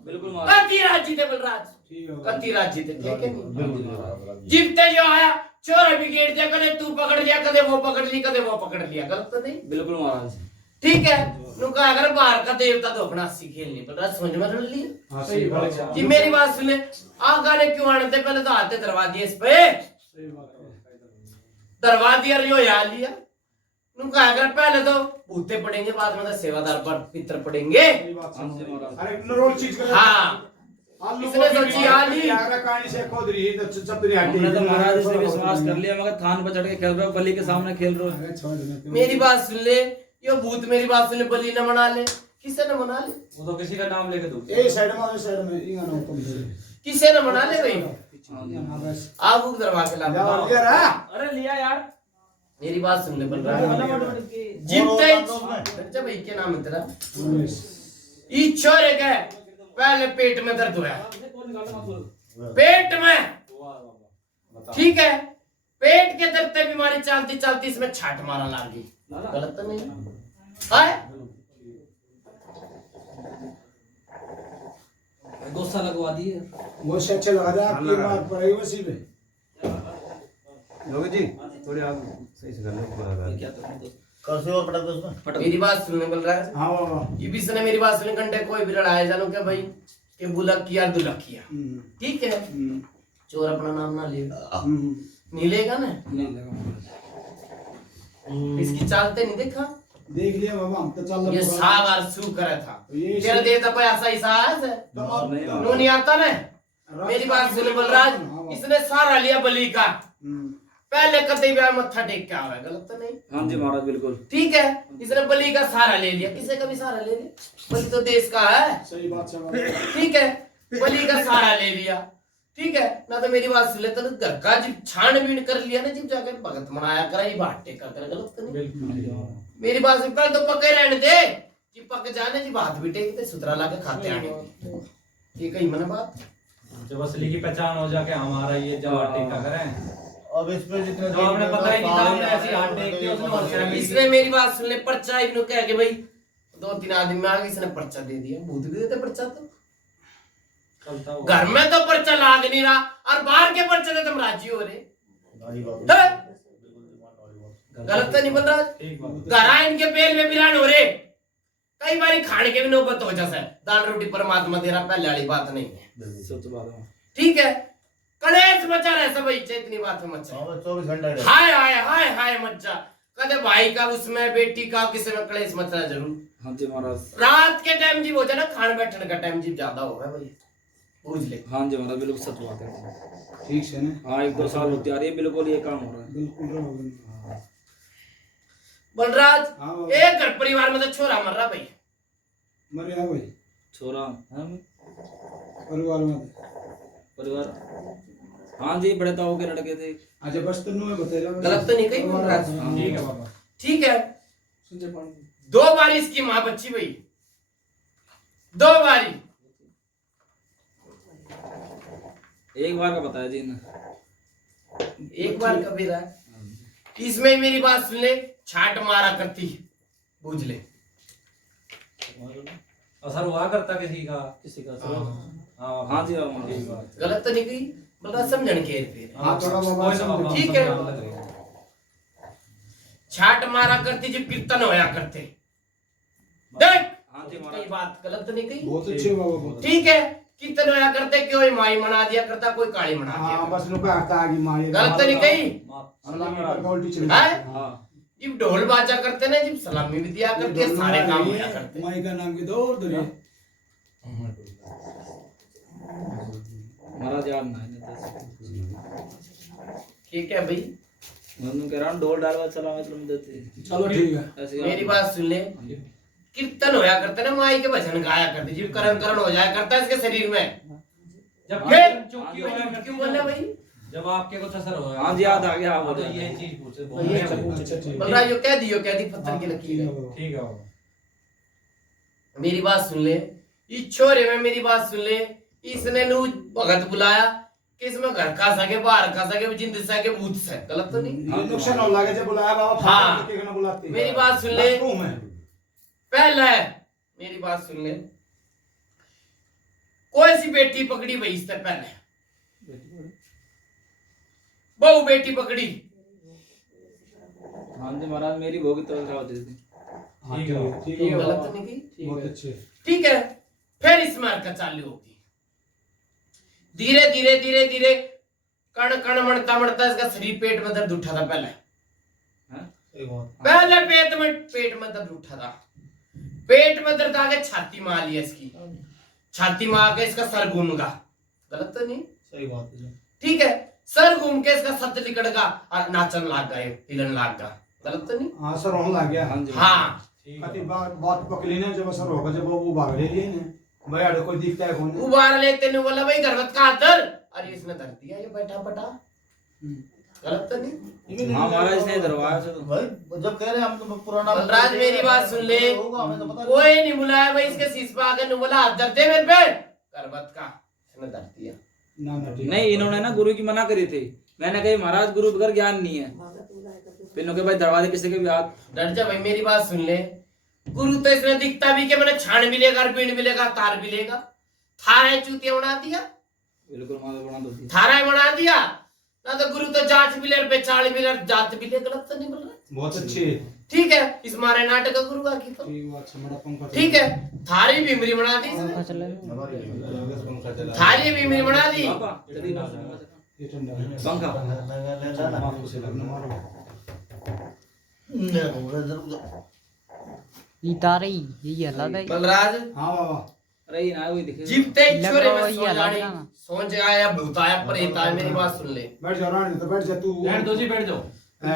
बिल्कुल महाराज कति राज जीते बलराज ठीक है कति राज जीते ठीक है नहीं? बिल्कुल महाराज जीतते जो आया चोर भी गेट दिया कदे तू पकड़ लिया कदे वो पकड़ ली कदे वो पकड़ लिया गलत तो नहीं बिल्कुल महाराज ठीक है नुका अगर बाहर का देवता तो अपना सीखेल नहीं पता समझ में रह लिया हां सही बात है जी मेरी बात सुने आगा ने क्यों आने थे पहले तो आते दरवा दिए इस पे सही बात है दरवा दिया रियो या लिया नुका अगर पहले तो भूते पड़ेंगे बाद में तो सेवादार पर पितर पड़ेंगे सही बात हाँ जी महाराज अरे इग्नोर चीज कर हाँ इसने सोची आली कहानी से खोद रही है तो चप नहीं हमने तो महाराज से विश्वास कर लिया मगर थान पर चढ़ के खेल रहे हो बलि के सामने खेल रहे हो। छोड़ दे मेरी बात सुन ले, यो भूत मेरी बात सुन ले, बलि न मना ले, किसे न मना ले, वो तो किसी का नाम लेके दो। ए साइड में इंगा ना तुम किसे न मना ले भाई। हां बस आप बुक दरवा के ला यार यार अरे लिया यार मेरी बात सुन ले बलराज, जीतते बच्चा भाई क्या नाम है तेरा? ई छोरे के पहले पेट में दर्द हुआ, पेट में, ठीक है, पेट के दर्द से बीमारी चलती चलती इसमें छाट मारा लागी, गलत तो नहीं है? गोसा लगवा दिए वो से अच्छा लगा रहा आपकी मार पड़ेगी उसी पे लोगे जी थोड़ी आप सही से कर लो पूरा क्या तो कैसे और पटक दो उसमें। मेरी बात सुनने बोल रहा है, हां ये भी इसने मेरी बात सुनने घंटे कोई भी लड़ाया जानो क्या भाई कि बुलक किया दुलक किया, ठीक है, चोर अपना नाम ना ले, नहीं लेगा ना, इसकी चालते नहीं देखा, देख लिया बाबा हम तो चल ये सावर सू करे था, ये तेरा देता कोई ऐसा ही साहस है, नो नहीं आता ना। मेरी बात सुन बलराज, इसने सारा लिया बलि का, पहले कतई भी मत्था टेक के आवा, गलत तो नहीं? हाँ जी महाराज बिल्कुल ठीक है, इसने बलि का सहारा ले लिया, किसे का भी सहारा ले लिया, बलि तो देश का है, सही बात है ठीक है, बलि का सहारा ले लिया, ठीक है ना। तो मेरी बात सुन ले, तो घर का जब छानबीन कर लिया ना, जब जाकर भगत मनाया करा, ये बाट टेका कर, गलत तो नहीं? मेरी बात सुन, कल तो पके रहने दे, जी पक जाने जी बात भी टेकते सुतरा लाके खाते आने, ये कही मैंने बात। जब असली की पहचान हो जाके हमारा ये जब टेका करें, अब इस पे जितने जो आपने पता ही नहीं था, हमने ऐसी हाथ टेक दी उसने और शर्म इसने मेरी बात सुन ले, पर्चा इन्हों कह के भाई 2-3 आदमी में आगे इसने पर्चा दे दिया, भूत भी देते पर्चा तो, चलता हुआ। घर में तो पर्चा लाग नहीं रहा और बाहर के पर्चे से तुम राजी हो रहे, गलत तो नहीं बोल रहा? ठीक बात। घरा इनके पेल में बिरान हो रहे, कई बार खाने के भी नौबत हो जाता है, दाल रोटी परमात्मा दे रहा, पहले वाली बात नहीं है, सच बात है। ठीक है, कलेश मचा रहा है सब, इतनी बात में मचा, 24 घंटे रहे। हाय हाय हाय हाय मचा, कदे भाई का उसमें बेटी का किसी में कलेश मच रहा है जरूर। हाँ जी महाराज रात के टाइम जी हो जाए ना, खान बैठने का टाइम जी ज्यादा होगा भाई, पूछ ले। हाँ जी महाराज बिल्कुल सच बात है। ठीक है ना, हाँ 1-2 साल होती आ रही है, बिल्कुल ये काम हो रहा है। बिल्कुल रहोगे बलराज, हाँ एक घर परिवार में तो छोरा मर रहा भाई, मरे आ भाई छोरा है परिवार में परिवार, हाँ जी बड़े ताऊ के लड़के थे। अच्छा बस तुम मैं बता रहा गलत तो नहीं कही बलराज? ठीक है बाबा। ठीक है, 2 बारी इसकी माँ बच्ची भाई, 2 बारी, एक बार का बताया जी ने, एक बार कभी रहा, इसमें मेरी बात सुन ले, छाट मारा करती, पूछ ले, असर हुआ करता किसी का? हाँ जी हाँ महाराज। ठीक बात। गलत तो नहीं कही बलराज, समझण के फिर हाँ थोड़ा बाबा कोई ना बाबा, ठीक है। समझ लग रही है। छाट मारा करती जब कीर्तन होया करते, देख हाँ जी ये महाराज। बात गलत तो नहीं कही, बहुत अच्छे बाबा बहुत ठीक है, कीर्तन होया करते, कोई माई मना दिया करता, कोई काली मना दिया हाँ करता। बस रुका आता आगे मारे गलत तो नहीं कही, सलामी पर का उल्टी चली हैं? हाँ जब ढोल बाजा करते ना, जब सलामी भी दिया करते, सारे काम होया करते। माई का नाम की दौड़ दौड़े महाराज याद ना है ठीक है भाई, मैं कह रहा हूँ डोल डालवा चला मतलब देते चलो ठीक है ऐसे मेरी बात सुन ले, कीर्तन होया करते ना, माई के भजन गाया करते, जब करण करण हो जाया करता है इसके शरीर में, जब फिर चौकी होया करती क्यों बोले भाई? जब आपके कुछ असर हो, हाँ जी याद आ गया। हाँ, तो ये चीज पूछे ये अच्छा ठीक बलराज यो कह दी पत्थर की लकीर है। ठीक है बाबा। मेरी बात सुन ले, इस छोरे में मेरी बात सुन ले, इसने नु भगत बुलाया कि इसमें घर का सके, बाहर का सके, जिंद सके, भूत से, गलत तो नहीं? ये नुकसान हो लगे जब बुलाया बाबा हाँ। फाड़ के ना बुलाते मेरी बात सुन ले, क्यों मैं पहले मेरी बात सुन ले, कोई सी बेटी पकड़ी भाई, इससे पहले बहू बेटी पकड़ी, हाँ जी महाराज मेरी भोगी तो खराब थी। ठीक है। ठीक ये है गलत बाबा तो नहीं की? बहुत अच्छे ठीक है, फिर इसमें हरकत चालू होगी, धीरे धीरे धीरे धीरे कण कण मरता मरता इसका शरीर, पेट में दर्द उठा था पहले, पहले पेट में दर्द उठा था, पेट में दर्द आके छाती में आ लिया इसकी, छाती में आके इसका सर घूमगा, गलत तो नहीं? सही बात है। ठीक है, सर घूम के इसका सर लिकड़गा और नाचन लाग गए, हिलन लाग गा, गलत तो नहीं? हाँ सर होने लग गया। हाँ कति बात पकड़ी ने जब सर होगा, जब वो भाग ले लिए ने भाई आड़े कोई दिखता है कौन? उबार लेते ने बोला भाई गर्भत का आदर, अरे इसने धर दिया ये बैठा बटा, गलत तो नहीं? हाँ महाराज ने दरबार से तो भाई जब कह रहे हैं हम तो पुराना बलराज मेरी बात सुन ले, होगा, हमें तो पता नहीं। कोई नहीं बुलाया भाई, इसके शीश पे आके नहीं बोला हाथ धर दे मेरे पे, गर्भत का इसने धर दिया। ना ना ठीक। नहीं, इन्होंने ना गुरु की मना करी थी। मैंने कही महाराज गुरु बगैर ज्ञान नहीं है। फिर इन्होंने कहा भाई दरवाजे किसी के भी हाथ। डर जा भाई, मेरी बात सुन ले, गुरु तो इसने दिखता भी के मैंने छान भी लेगा, बीड़ भी लेगा, तार भी लेगा, थारा है चूतिया बना दिया, बिल्कुल माधव बना दो। थारा है बना दिया ना, तो गुरु तो जांच भी ले, बेचाल भी ले, जात भी ले, गलत तो नहीं बोल रहा? बहुत अच्छे। ठीक है, इस मारे नाटक का गुरु की तो ठीक बात से बड़ा पंखा। ठीक है, थारी बीमरी बना दी इसने, थारी बीमरी बना दी। पापा जल्दी ना सुनो। ये ठंडा है। पंखा मारो से लगना मारो। तारे ये अलग है। बलराज हाँ बाबा। अरे ये ना वही दिखे। जीवते छोरे में वही सोच अलग आनी, है ना। सोच आया भूत आया प्रेत आया, मेरी बात सुन ले, बैठ जा रानी, तो बैठ जा तू। बैठ दो जी, बैठ जाओ।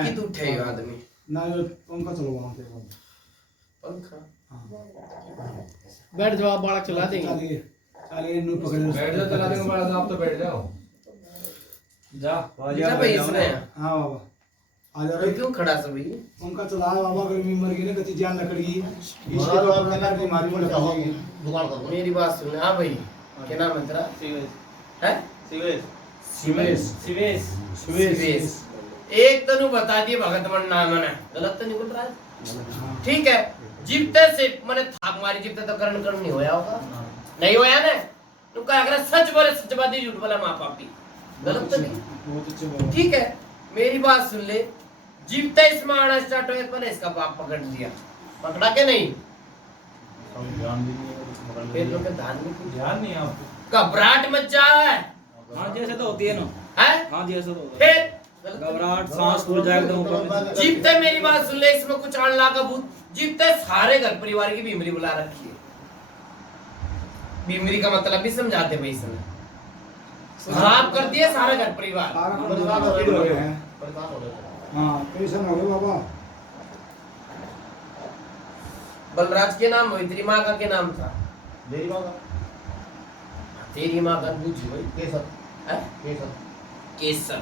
कि तू उठे आदमी ना ये पंखा चलो वहां पे। पंखा बैठ जाओ, बालक चला देंगे। चलिए चलिए इन्हें पकड़ लो। बैठ जाओ, चला देंगे महाराज, आप तो बैठ जाओ। जा जा भाई इसने, हाँ बाबा आ जा तो रही। क्यों खड़ा सब भाई? पंखा चला बाबा, गर्मी मर गई ना, कति जान लकड़ गई इसके महाराज तो आप अपना कहना बीमारी में लग जाएगी। दुकान करो। मेरी बात सुन, हाँ भाई क्या नाम है तेरा? है सिवेश सिवेश, सिवेश सिवेश। एक तनु बता दिए भगत मन नाम है, गलत तो नहीं बोल रहा है? ठीक है, जीवते से मैंने थाप मारी, जीवते तो करण करण नहीं होया होगा, नहीं होया ना? तू क्या अगर सच बोले सच बात ही, झूठ बोला माँ पापी, गलत तो नहीं? बहुत अच्छे बाबा। ठीक है, मेरी बात सुन ले, जीवते इसमें आना स्टार्ट हुए पर इसका बाप पकड़ लिया, पकड़ा के नहीं? हम ध्यान भी नहीं है, तो पकड़ फिर लेंगे। लोग के ध्यान में कुछ ध्यान नहीं आपको। घबराहट मच जाए हाँ जी ऐसे तो होती है ना। है, हाँ जी ऐसे तो होता है। फिर घबराहट सांस फूल जाए एकदम ऊपर। जीवते मेरी बात सुन ले, इसमें कुछ आन ला का भूत, जीवते सारे घर परिवार की बीमरी बुला रखी है। बीमरी का मतलब भी समझाते भाई इसने, सुझाव कर दिए सारा घर परिवार। सारा परेशान हो हो रहे गए हैं। हैं। परेशान हो रहे हैं। हाँ परेशान हो गए बाबा। बलराज के नाम हुई, तेरी माँ का क्या नाम था? मेरी बात तेरी माँ का पूछ भाई। केसर है? केसर केसर।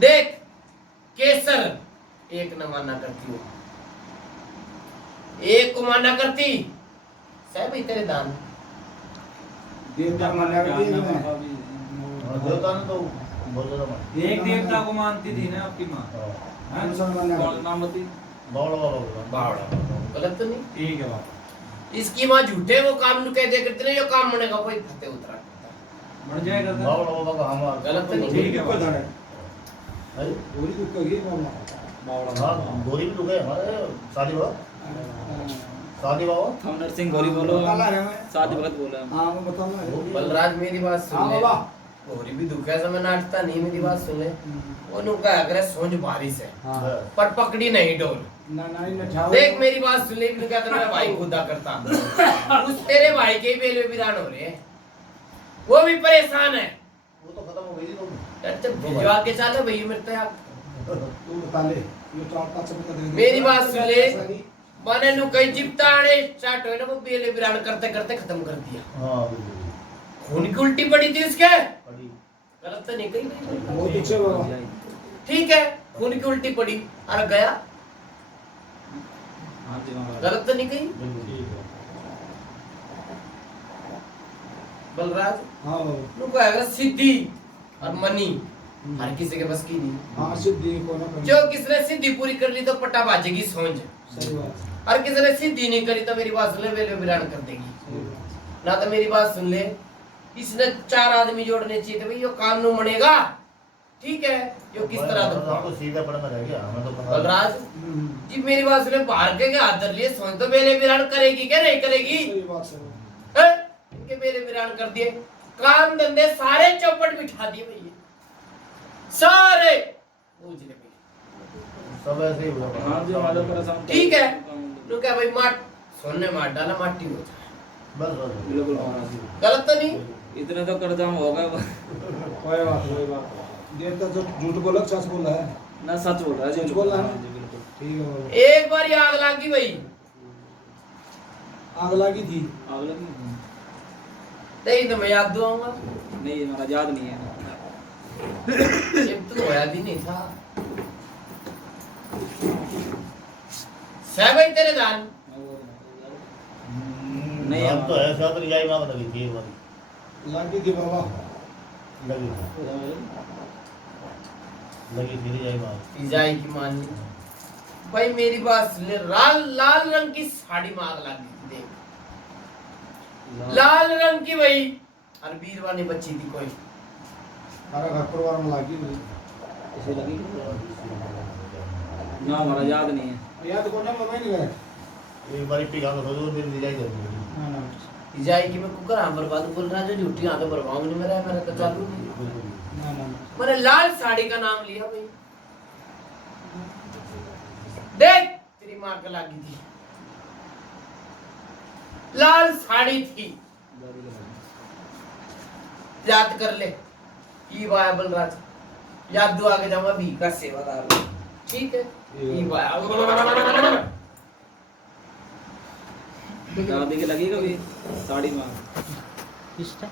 देख केसर एक न माना करती हो, एक को माना करती सब ही तेरे दान। देवता माना करती है कि और देवता ने तो बहुत ज्यादा माना। एक देवता को मानती थी ना आपकी माँ। हाँ। हाँ? इंसान माना कौन करती नाम बती? बावड़ा बाबा बोला। बावड़ा गलत तो नहीं? ठीक है बाबा। इसकी माँ झूठे वो काम नु कह दे करते नहीं, यो काम मने का कोई फते उतरा करता। बढ़ जाएगा सर। बावड़ा बाबा का हमारा गलत तो नहीं? ठीक है है। बाबा। है? गोरी दुख का ये बाबा। बावड़ा। हाँ गोरी भी लोग है हमारे शादी बाबा शादी बाबा। हम नरसिंह गौरी बोलो। काला है मैं। शादी भगत बोला। हाँ वो बताना है। बलराज मेरी बात सुन हाँ ले, बाबा। गोरी भी दुख है समय नाटता नहीं, मेरी बात सुन ले, वो नु का अगर सोच बारिश है हाँ पर पकड़ी नहीं डोर। ना ना इन ठाव। देख मेरी बात सुन ले, इन्होंने क्या मेरा भाई खुदा करता, उस तेरे भाई के बेल में विरान हो रहे हैं, वो भी परेशान है। वो तो खत्म हो गई थी तो जब भिजवा के चाले भैया मेरे तो यार, तू बता ले ये चार पांच बता दे। मेरी बात सुन ले, मैंने नु कई जिप्ता आने स्टार्ट हुए ना, वो बेल में विरान करते करते खत्म कर दिया। हाँ बिल्कुल खून की उल्टी पड़ी थी उसके, पड़ी। गलत तो नहीं कही? बहुत अच्छे बाबा। ठीक है, खून की उल्टी पड़ी और गया, हाँ जी महाराज। गलत तो नहीं कही? बिल्कुल बलराज हाँ बाबा। नु को अगर सिद्धि और मनी हर किसी के बस की नहीं, हाँ सिद्धि को ना कर। जो किसने सिद्धि पूरी कर ली तो पट्टा बाजेगी सोंझ, सही बात। और किसी ने सिद्धि नहीं करी तो मेरी बात सुन ले, वेल विरान कर देगी। सही बात। ना तो मेरी बात सुन ले, इसने 4 आदमी जोड़ने चाहिए थे भाई, यो काम नु मनेगा। ठीक है, यो किस तरह हम दुखा तो सीधा पड़ना रह गया हमें तो पता बलराज हम्म। जी मेरी बात सुने, बाहर के हाथ धर लिए, सोच तो बेले विरान करेगी क्या नहीं करेगी? सही बात सही। हैं? इनके बेले विरान कर दिए, काम धंधे सारे चौपट बिठा दिए भैया, सारे पूछ ले भैया। सब ऐसे ही हुआ। हाँ जी महाराज परेशान। ठीक है, नु क्या भाई माट सोने मार डाला, माटी हो जाए, बस बस बिल्कुल महाराज जी। गलत तो नहीं? इतने तो कर्जा में होगा कोई बात ये तो जो झूठ बोला सच बोला है ना, सच बोल रहा है सच बोल रहा है जी, बिल्कुल। ठीक है बाबा। एक बार आग लगी भाई, आग लगी थी आग लगी? नहीं तो मैं याद दुआऊंगा। नहीं महाराज याद नहीं है। जब तू होया भी नहीं था भाई तेरे जान नहीं अब तो है सब रिजाई मांग लगी थी एक बार लगी थी बाबा लगी थी रिजाई मांग इजाई की माननी भाई मेरी बात सुन ले। लाल रंग की साड़ी में आग लगी थी, देख लाल रंग की भाई, और बीरवानी बच्ची थी कोई। हमारा घर परिवार में लगी नहीं इसे लगी ना महाराज, याद नहीं है। याद को ना बाबा नहीं गए एक बार पिघा के तो फिर रिजाई कर दी ना ना इजाई की मैं कुकर हम बर्बाद बोल रहा है, जो झूठी आंखें बर्बाद नहीं मेरा तो चालू नहीं। ना ना मैंने लाल साड़ी का नाम लिया भाई, देख तेरी माँ का लगी थी, लाल साड़ी थी, याद कर ले। ई वाया बलराज, याद दुआ के जाऊंगा भी का सेवादार, ठीक है? ई वाया दादी के लगी कभी साड़ी में? इष्टा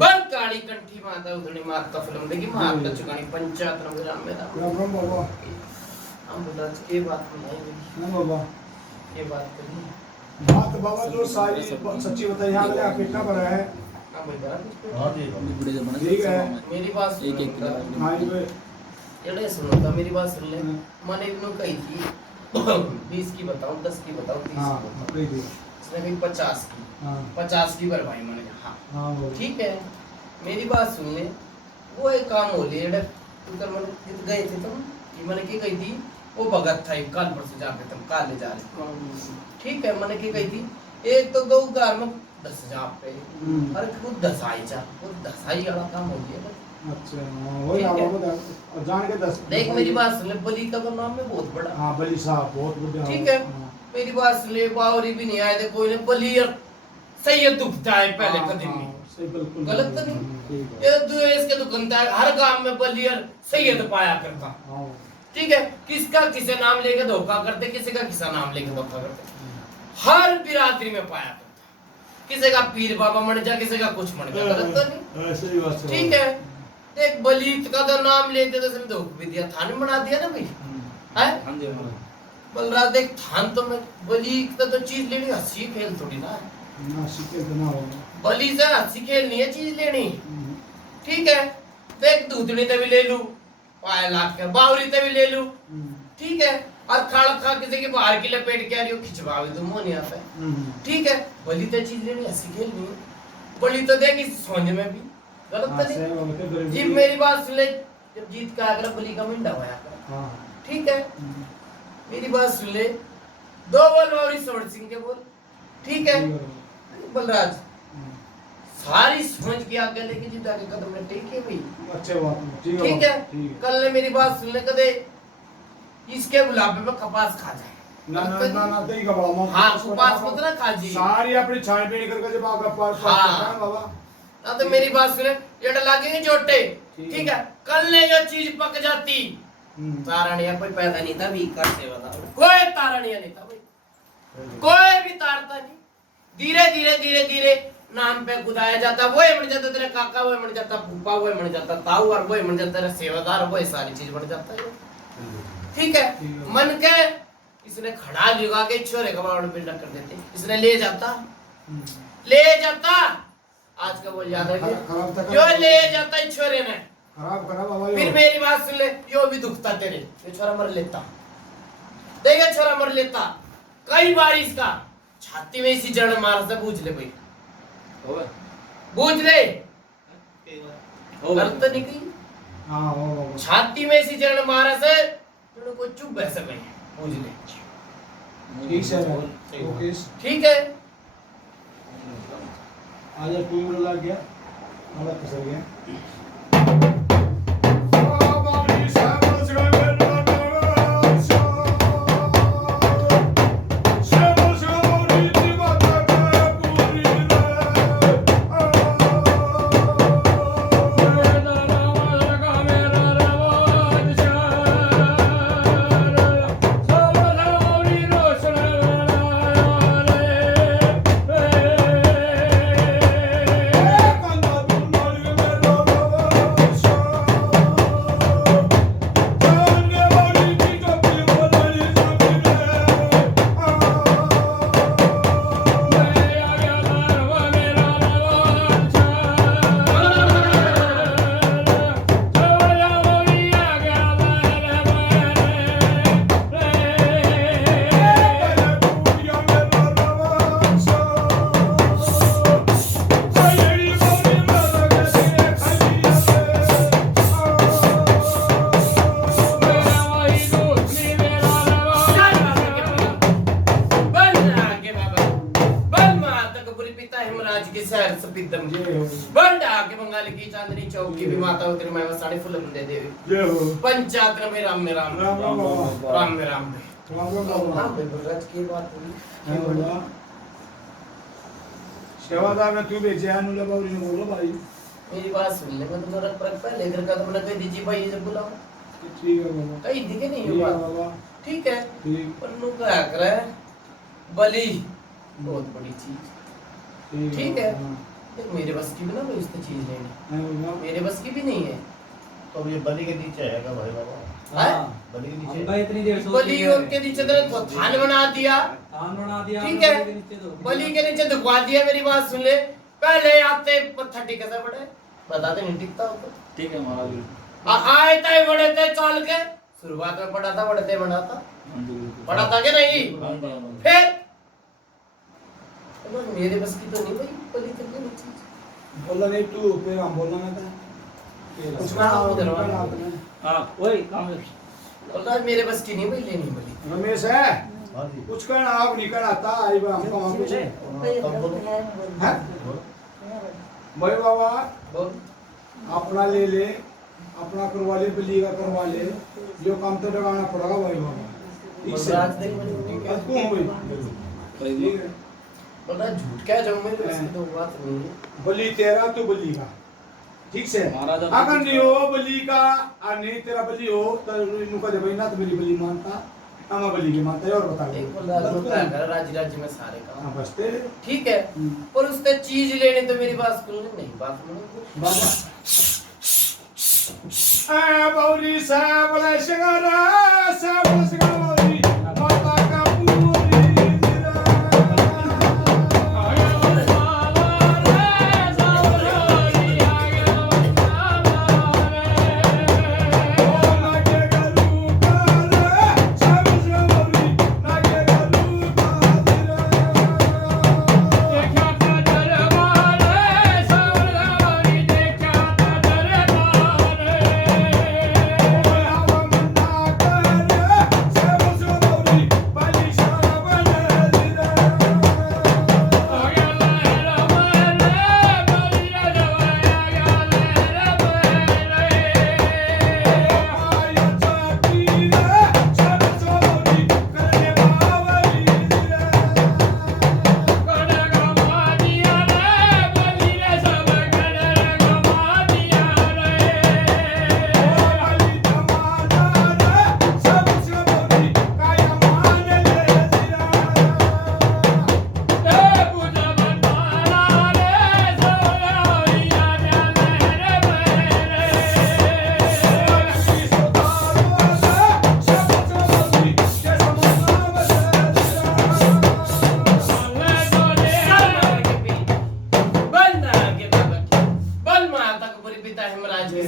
बल काली कंठी माता उधनी माता फिल्म देखी माता चुकानी पंचायत ग्राम में था। राम बाबा हम बोला के बात नहीं ना बाबा ये बात करी बात बाबा जो सारी सच्ची बताई यहाँ पे आप कितना बड़ा है हम बोल रहा हां जी ठीक है मेरी बात एक एक किलो हाँ जी एड़े सुनो तो मेरी बात सुन ले। मैंने इन्हों कही थी 20 की बताऊं 10 की बताऊं 30 हाँ की बताऊं, कही थी इसने कही 50 की, हाँ 50 की भरवाई मैंने। हाँ हाँ वो ठीक है, मेरी बात सुन ले। वो एक काम हो लिया एड़े उधर मैंने गए थे तुम, ये मैंने की कही थी वो भगत था काल पर से जाके तुम काल ले जा रहे, ठीक है? मैंने की कही थी एक तो गौ घर में 10,000 पे, अरे खुद दसाई जा, खुद दसाई वाला काम हो गया। अच्छा वही ठीक है। बाबा और जान के 10 देख मेरी बात सुन ले, बलि का तो नाम है बहुत बड़ा, हाँ बली साहब बहुत बढ़िया ठीक है? मेरी बात सुन ले, बावरी भी नहीं आए थे कोई ने, बलि और सैयद दुखता है पहले कदम में, सही बिल्कुल गलत तो नहीं? ये द्वेष के दुकानदार है, हर गांव में बलि और सैयद पाया करता, हाँ ठीक है? किसका किसे नाम लेके धोखा करते, किसी का किसा नाम लेके धोखा करते, हर बिरादरी में पाया करता। किसी का पीर बाबा मर जा, किसी का कुछ मर गया, गलत तो नहीं? सही बात है ठीक है? देख बलित का तो नाम लेते तो समझो भी दिया, थान बना दिया ना भाई, है? हाँ जी महाराज। बलराज देख थान तो मैं बलि तो चीज लेनी, हंसी खेल थोड़ी ना है। ना सीखे तो ना होगा बलि से हंसी खेलनी है, चीज लेनी, ठीक है? देख दूधनी ते भी ले लूं, पाया लाख के बावरी ते भी ले लूं, ठीक है? और खाड़ा खा किसी के बाहर की लपेट के आ रही हो, खिंचवा भी तुम नहीं आता है, ठीक है? बलि तो चीज लेनी, हंसी खेलनी है। बलि तो देख इस सोने में भी गलत तो नहीं? जी मेरी बात सुन ले, जब जीत का आगरा बलि का मिंडा होया कर, ठीक है? मेरी बात सुन ले, 2 बोल बावरी सोड़ सिंह के बोल, ठीक है? बलराज सारी समझ के आगे लेके जीता के कदम में टेके भाई, अच्छे बात ठीक है? कल ने मेरी बात सुन ले, कदे इसके गुलाबे पे कपास खा जाए, ना ना ना ना तेरी का बड़ा हाँ कपास मत ना खा जी, सारी अपनी छान पीन करके जब आगे पास हाँ। बाबा ना तो मेरी बात सुने जड़ लगेंगे चोटे ठीक है कल ने जो चीज पक जाती तारणिया कोई पैदा नहीं था भी कर से बताओ कोई तारणिया नहीं था भाई कोई भी तारता नहीं धीरे धीरे धीरे धीरे नाम पे गुदाया जाता वो बन जाता तेरे काका वो बन जाता फूफा वो बन जाता ताऊ और वो बन जाता तेरा सेवादार वो सारी चीज बन जाता है ठीक है मन के इसने खड़ा लगा के छोरे का बावड़ बिल्डर कर देते इसने ले जाता आज का बोल याद है जो ले जाता है छोरे ने खराब फिर मेरी बात सुन ले यो भी दुखता तेरे ये छोरा मर लेता देखा छोरा मर लेता कई बार इसका छाती में इसी जड़ मार से पूछ ले भाई बूझ ले अर्थ नहीं की छाती में इसी जड़ मारा से को चुप ऐसे में बूझ ले ठीक है आज तू लग गया हमारा फिसल गया चांदनी चौक की भी माता उतरी मैं साड़ी फुल दे देवी पंचायत में राम में राम राम में राम की बात सेवादार ने तू बेचे अनुला बाबू ने बोलो भाई मेरी बात सुन ले मैं तो जरा पहले घर का तो मैंने कह दीजिए भाई से बुलाओ ठीक है बाबा कहीं दिखे नहीं ये बात ठीक है पर नु क्या कर रहा है बलि बहुत बड़ी चीज ठीक है मेरे बस की भी ना कोई इससे चीज लेनी मेरे बस की भी नहीं है तो ये बलि के नीचे है क्या भाई बाबा हाँ? बलि के हम नीचे भाई इतनी देर बलि के नीचे तो थान बना दिया ठीक है बलि के नीचे दुखवा दिया मेरी बात सुन ले पहले आते पत्थर टिके से बड़े बताते नहीं टिकता हो ठीक है महाराज आए थे बड़े थे चाल के शुरुआत में पढ़ा था बड़े थे बड़ा था पढ़ा था क्या नहीं फिर मेरे बस की तो नहीं भाई बलि तक की चीज बोला नहीं तू फिर हम बोलना ना था कुछ ना उधर हां वही काम है बोल रहा मेरे बस की नहीं भाई लेनी बलि रमेश है कुछ कहना आप नहीं कहना था आई बा हमको वहां पूछे हैं भाई बाबा बोल अपना ले ले अपना करवा ले बलि का करवा ले जो काम तो लगाना पड़ेगा भाई बाबा इस रात देख ठीक है तू हो भाई ठीक है बोल रहा झूठ क्या जाऊं मैं इसकी तो बात नहीं है बलि तेरा तो बलि का ठीक से अगर नहीं हो बलि का और नहीं तेरा बलि हो तो इनको जब ना तो मेरी बलि मानता हम बलि की मानता है और बता एक बोल रहा लोग क्या कर राज्य राज्य में सारे का हां बस तेरे ठीक है पर उससे चीज लेने तो मेरी बात सुन नहीं बात सुनो बाबा आ बौरी साहब ले शगरा साहब शगरा बौरी माता का पूरी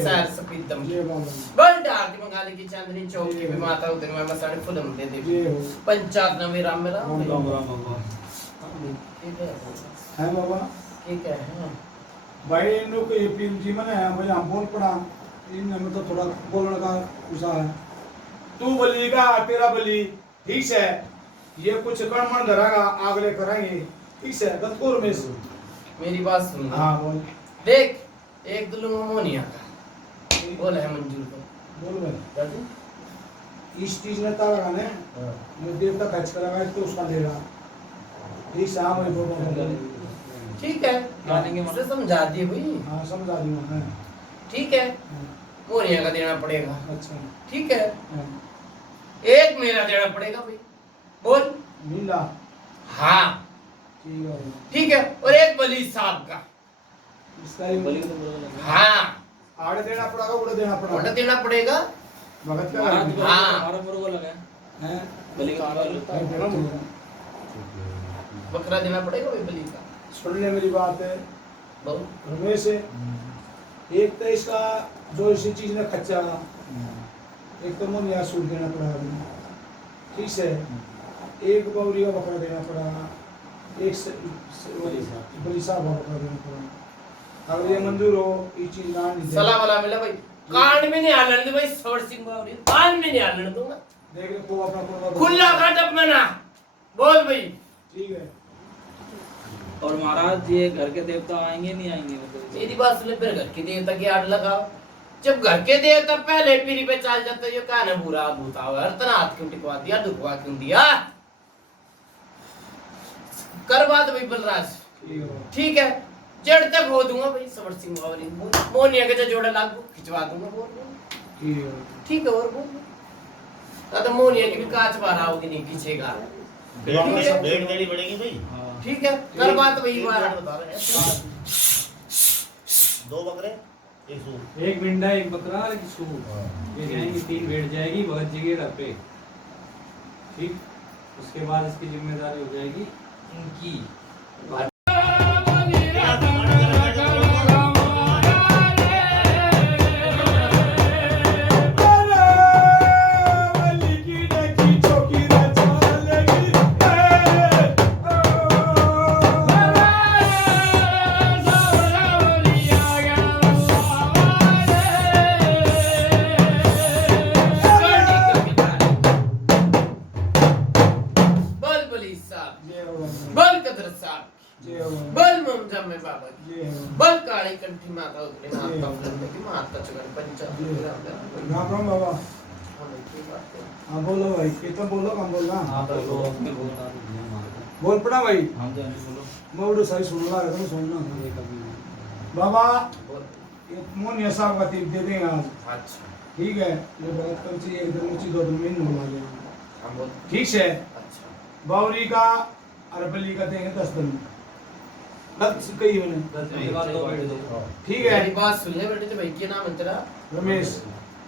सर सपीतम जय बाबा बल डाक मंगाली की चांदनी चौक की भी माता उधर में मसाने फुलम दे दे जय हो पंचायत नवी राम मेरा राम राम राम बाबा ठीक है है बाबा ठीक है हाँ। भाई इन लोग ये पीर जी मैंने मुझे हम बोल पड़ा इन में तो थोड़ा बोलने का उसा है तू बली का तेरा बली ठीक है ये कुछ कर्मण धरागा आगले कराएंगे ठीक है गतपुर में से मेरी बात सुन हाँ बोल देख एक दुल्हन मोनिया का बोल है मंजूर को बोल भाई दादू इस चीज ने तारा गाने मैं देवता खर्च करेगा तो उसका लेगा ठीक है हाँ भाई बोल ठीक है इसे समझा दिए भाई हाँ समझा दूंगा मैं ठीक है मोनिया का देना पड़ेगा अच्छा ठीक है हाँ। एक मेरा देना पड़ेगा भाई बोल नीला हाँ ठीक है भाई। ठीक है और एक बली साहब का इसका ही बलि को बोलो लगा हाँ आड़े देना पड़ेगा उड़े देना ऑर्डर पड़ेगा देना पड़ेगा भगत का महाराज को हाँ। हमारा मुर्गो लगा है बलि का बकरा देना पड़ेगा भाई बली का सुन ले मेरी बात है बहुत रमेश है एक तो इसका जो इसी चीज ने खर्चा एक तो मुनिया सूट देना पड़ा ठीक है एक बौरी का बकरा देना पड़ा एक बली साहब का बकरा देना पड़ा अगर ये मंजूर हो ये चीज ना नहीं सलाह वाला मिला भाई कान में नहीं आलन दे भाई सवर सिंह बावरी कान में नहीं आलन दूंगा देख ले को अपना खुला काटप मना बोल भाई ठीक है और महाराज ये घर के देवता आएंगे नहीं आएंगे मतलब मेरी बात सुन फिर घर के देवता की आड़ लगाओ जब घर के देवता पहले पीढ़ी पे चल जाते जो कहना बुरा भूता हुआ हर तरह हाथ क्यों टिकवा दिया दुखवा क्यों दिया करवा दो भाई बलराज ठीक है ठीक है जड़ तक हो दूंगा भाई सवर सिंह बावरी मोनिया के जो जोड़ा लागू खिंचवा दूंगा बोल ठीक है ठीक है और बोल तो मोनिया की भी कांच बाहर आओगी नहीं खींचेगा भेंट देनी पड़ेगी भाई ठीक है कर बात वही एक बात भेंट बता रहे हैं 2 बकरे एक सूर एक मिंडा एक बकरा एक सूर ये जाएंगी 3 भेड़ जाएगी भगत जी के घर पे ठीक उसके बाद इसकी जिम्मेदारी हो जाएगी इनकी बल बली साहब बल कदर साहब बल ममजा में बाबा की बल काली कंठी माता उतरे माता उतरे की माता चगन पंचायत राम राम बाबा हमें की बात है हाँ बोलो भाई कितना बोलो कम बोलना हाँ बोलो अपने बोल बोल पड़ा भाई हम तो नहीं बोलो मैं उड़ो सही सुन रहा है सुनना बाबा बोल ये मोनिया साहब का टिप दे देंगे आज अच्छा ठीक है ये बहुत कम चीज एक दिन उची 2 दिन में बुला लेंगे हम बोल ठीक है अच्छा बावरी का और बली का देंगे 10 दिन गलत कही मैंने 10 दिन के बाद 2 भेड़ दो ठीक है मेरी बात सुन ले बेटे भाई क्या नाम है तेरा रमेश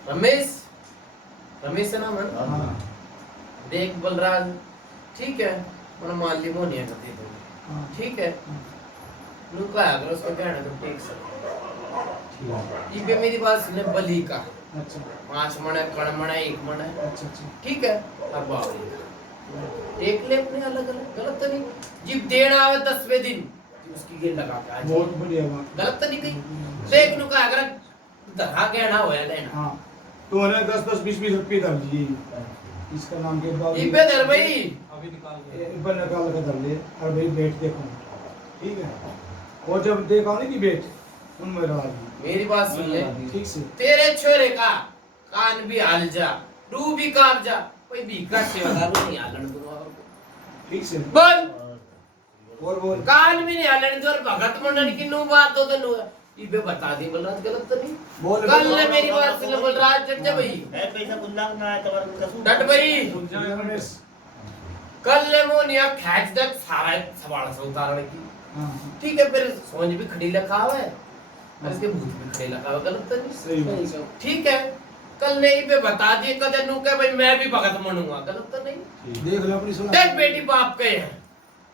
रमेश रमेश है नाम है हाँ देख बलराज ठीक है मैंने मान ली मोनिया का दे दूंगा हाँ ठीक है नू का अगर उसको कहना तो ठीक सर ठीक है ये पे मेरी बात सुन ले बली का अच्छा 5 मन है कण मन है 1 मन है अच्छा अच्छा ठीक है अब बावरी का एक ले अपने अलग अलग गलत तो नहीं जिब देना आवे 10वें दिन उसकी गेल लगा के आ जाए। बहुत बढ़िया बात गलत तो नहीं कही देख नू का अगर धरा गया ना होया लेना हाँ तो उन्हें 10-10 20-20 रुपये दर दिए इसका नाम के बाद ये पे दर भाई अभी निकाल दो ऊपर निकाल कर दर ले और भाई बैठ देखो ठीक है और जब देखा नहीं कि बैठ उनमें रहा मेरी बात सुन ले ठीक से तेरे छोरे का कान भी हाल जा रू भी काप जा कोई भीखा सेवादार नहीं हालन दूंगा ठीक से बोल और बोल कान भी नहीं हालन दो और भगत मंडल की नो बात हो तो नो इबे बता दी बलराज गलत तो नहीं बोल कल ने मेरी बात सुन बलराज डट जा भाई है पैसा गुंडा ना है तुम्हारा कसू डट भाई रमेश कल ने मोनिया खैच तक सारा सवाल से उतारने की हाँ ठीक है फिर सोच भी खड़ी रखा हुआ है और इसके भूत भी खड़ी रखा हुआ गलत तो नहीं सही बात ठीक है कल ने ही पे बता दिए कदे नु के भाई मैं भी भगत मनूंगा गलत तो नहीं देख लो अपनी सुना देख बेटी बाप के हैं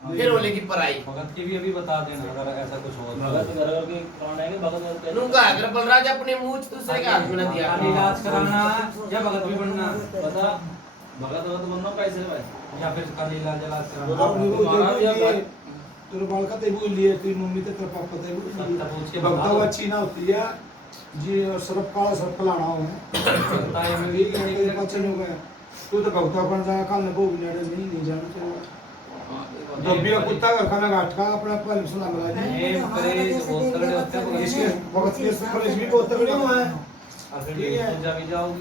फिर होले की पराई भगत की भी अभी बता देना अगर ऐसा कुछ हो तो। भगत घर घर के कराएंगे भगत नू का अगर बलराज अपने मुंह दूसरे के हाथ में ना दिया खाली इलाज कराना या भगत भी बनना पता भगत बनना कैसे भाई या फिर खाली इलाज अब कराना वो महाराज या देखो ये तेरे बाल का ते बोल लिए तेरी मम्मी ते तेरे पापा ते सब तब पूछ के भक्ता वो अच्छी ना होती है जी सरफ काला सरफ लाना हो सकता है मैं ठीक है ये पता नहीं हो गया तू तो भक्ता बन जा कल न को भी नहीं जाना चाहिए दबिया कुत्ता घर का मैं गाठ का अपना पहले सुना मिला जी ये करे बहुत तगड़े होते हैं इसके वक्त के पुलिस भी बहुत तगड़े हुए हैं अगर ठीक है। पूजा भी जाओगी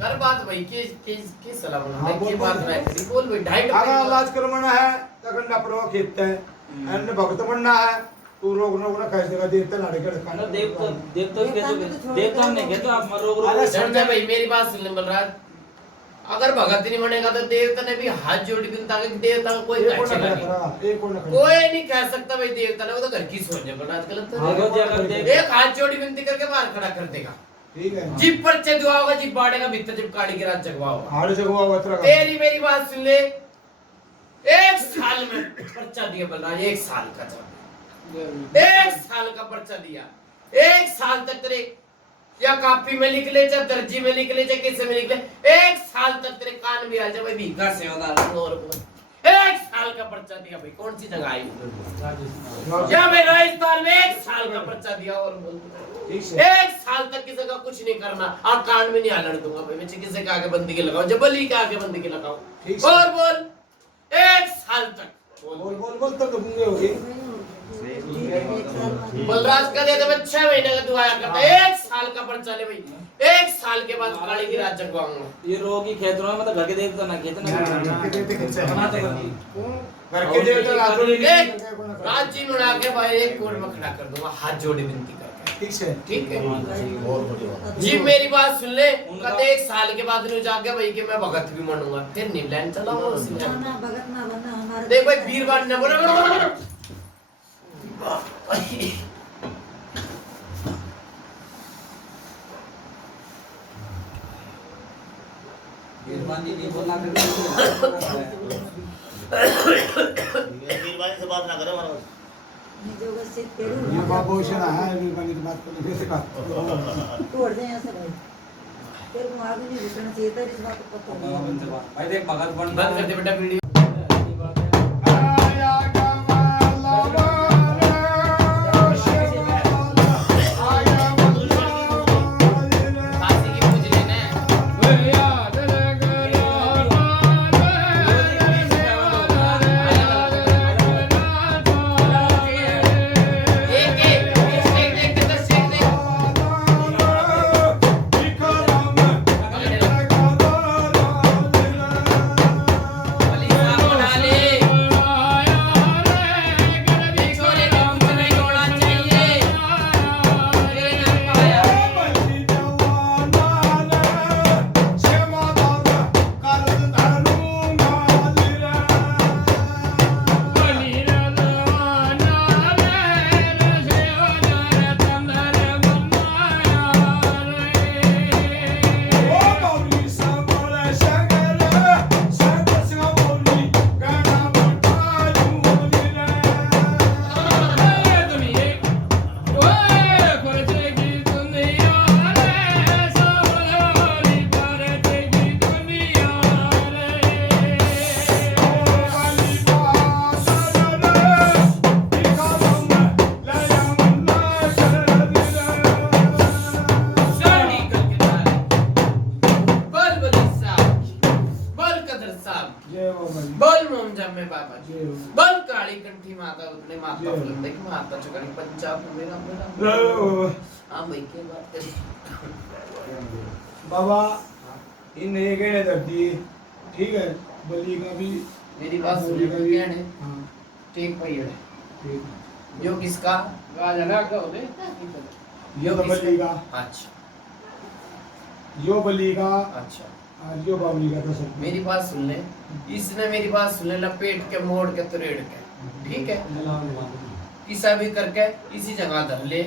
कर बात भाई के सलाह हाँ, बना बोल, के बात बोल। ना करी बोल भाई ढाई अगर इलाज करवाना है तो गंडा पड़वा खेत है एंड भक्त बनना है तू रोग ना कैसे देगा देवता लाड़े के रखा ना देव तो हमने कहते आप मरो अरे संजय भाई मेरी बात सुन ले बलराज अगर भगत नहीं बनेगा तो देवता ने भी हाथ जोड़ बिनता के देवता को कोई एक और कहेगा नहीं ना एक और ना कोई नहीं कह सकता भाई देवता ने वो तो घर की सोच है बलराज गलत तो देखो जी अगर नहीं। देव एक हाथ जोड़ी विनती करके बाहर खड़ा कर देगा ठीक है जीप पर दुआ होगा जीप बाड़ेगा भीतर जीप काड़ी के रात जगवा होगा हाड़ जगवा वतरा तेरी मेरी बात सुन ले 1 साल में पर्चा दिया बलराज 1 साल का चाहे 1 साल का पर्चा दिया 1 साल तक तेरे या कॉपी में लिख ले चाहे दर्जी में लिख ले चाहे किसी में लिख ले 1 साल तक तेरे कान भी आ जाए भाई भीखा सेवादार और 1 साल का पर्चा दिया भाई कौन सी जगह आई या मैं राजस्थान में 1 साल का पर्चा दिया और बोल ठीक है 1 साल तक किसी का कुछ नहीं करना आप कान में नहीं हालने दूंगा भाई मैं किसी के आगे बंदी के लगाओ जबली के आगे बंदी के लगाओ ठीक है। और बोल 1 साल तक बोल तो डूबूंगे होगी बलराज का दे तो मैं 6 महीने का दुआया करता 1 साल का पर्चा ले भाई 1 साल के बाद काली की रात जगवाऊंगा ये रोगी खेत रहा मतलब घर के देवता ना खेत ना बना तो करती घर के देवता रातों में रात जी मुड़ा के भाई एक कोर्ट में खड़ा कर दूंगा हाथ जोड़े विनती करके ठीक है ठीक है बहुत बढ़िया जी मेरी बात सुन ले कहते 1 साल के बाद नु जाके भाई कि मैं भगत भी बनूंगा फिर न्यूलैंड चलाऊंगा उसी टाइम भगत ना बनना हमारे देख भाई वीरवार ने बोला वीरवानी नहीं बोलना फिर वीरवानी से बात ना करें महाराज जो बस से तेरू ये बाबू से ना है भी बनी की बात करने से का तोड़ दे यहाँ से भाई तेरे को आगे नहीं रुकना चाहिए था इस बात को पता नहीं भाई देख भगत बन बंद कर दे बेटा वीडियो आया कमाल फांसी की पूछ लेना एक एक देख के दस देख अली साहब बना ले छोरे का कुछ नहीं होना चाहिए तेरे नाम पाया शानी करके डाले बोल बली साहब बोल कदर साहब जय हो भाई बोल मोमजम में बाबा जी जय हो बोल काली कंठी माता उतने माता जय। बुलंदे की माता चकड़ी पंजाब मेरा मेरा जय हो हां भाई के बात कर बाबा इन ये कहने धरती ठीक है बलि का भी मेरी बात सुन ले क्या है हाँ ठीक भाई है ठीक यो किसका गाजना का होले यो तो बलि का अच्छा यो बलि का अच्छा आज यो बावली का तो सब मेरी बात सुन ले इसने मेरी बात सुन ले लपेट के मोड़ के तरेड़ के ठीक है किसा भी करके इसी जगह धर ले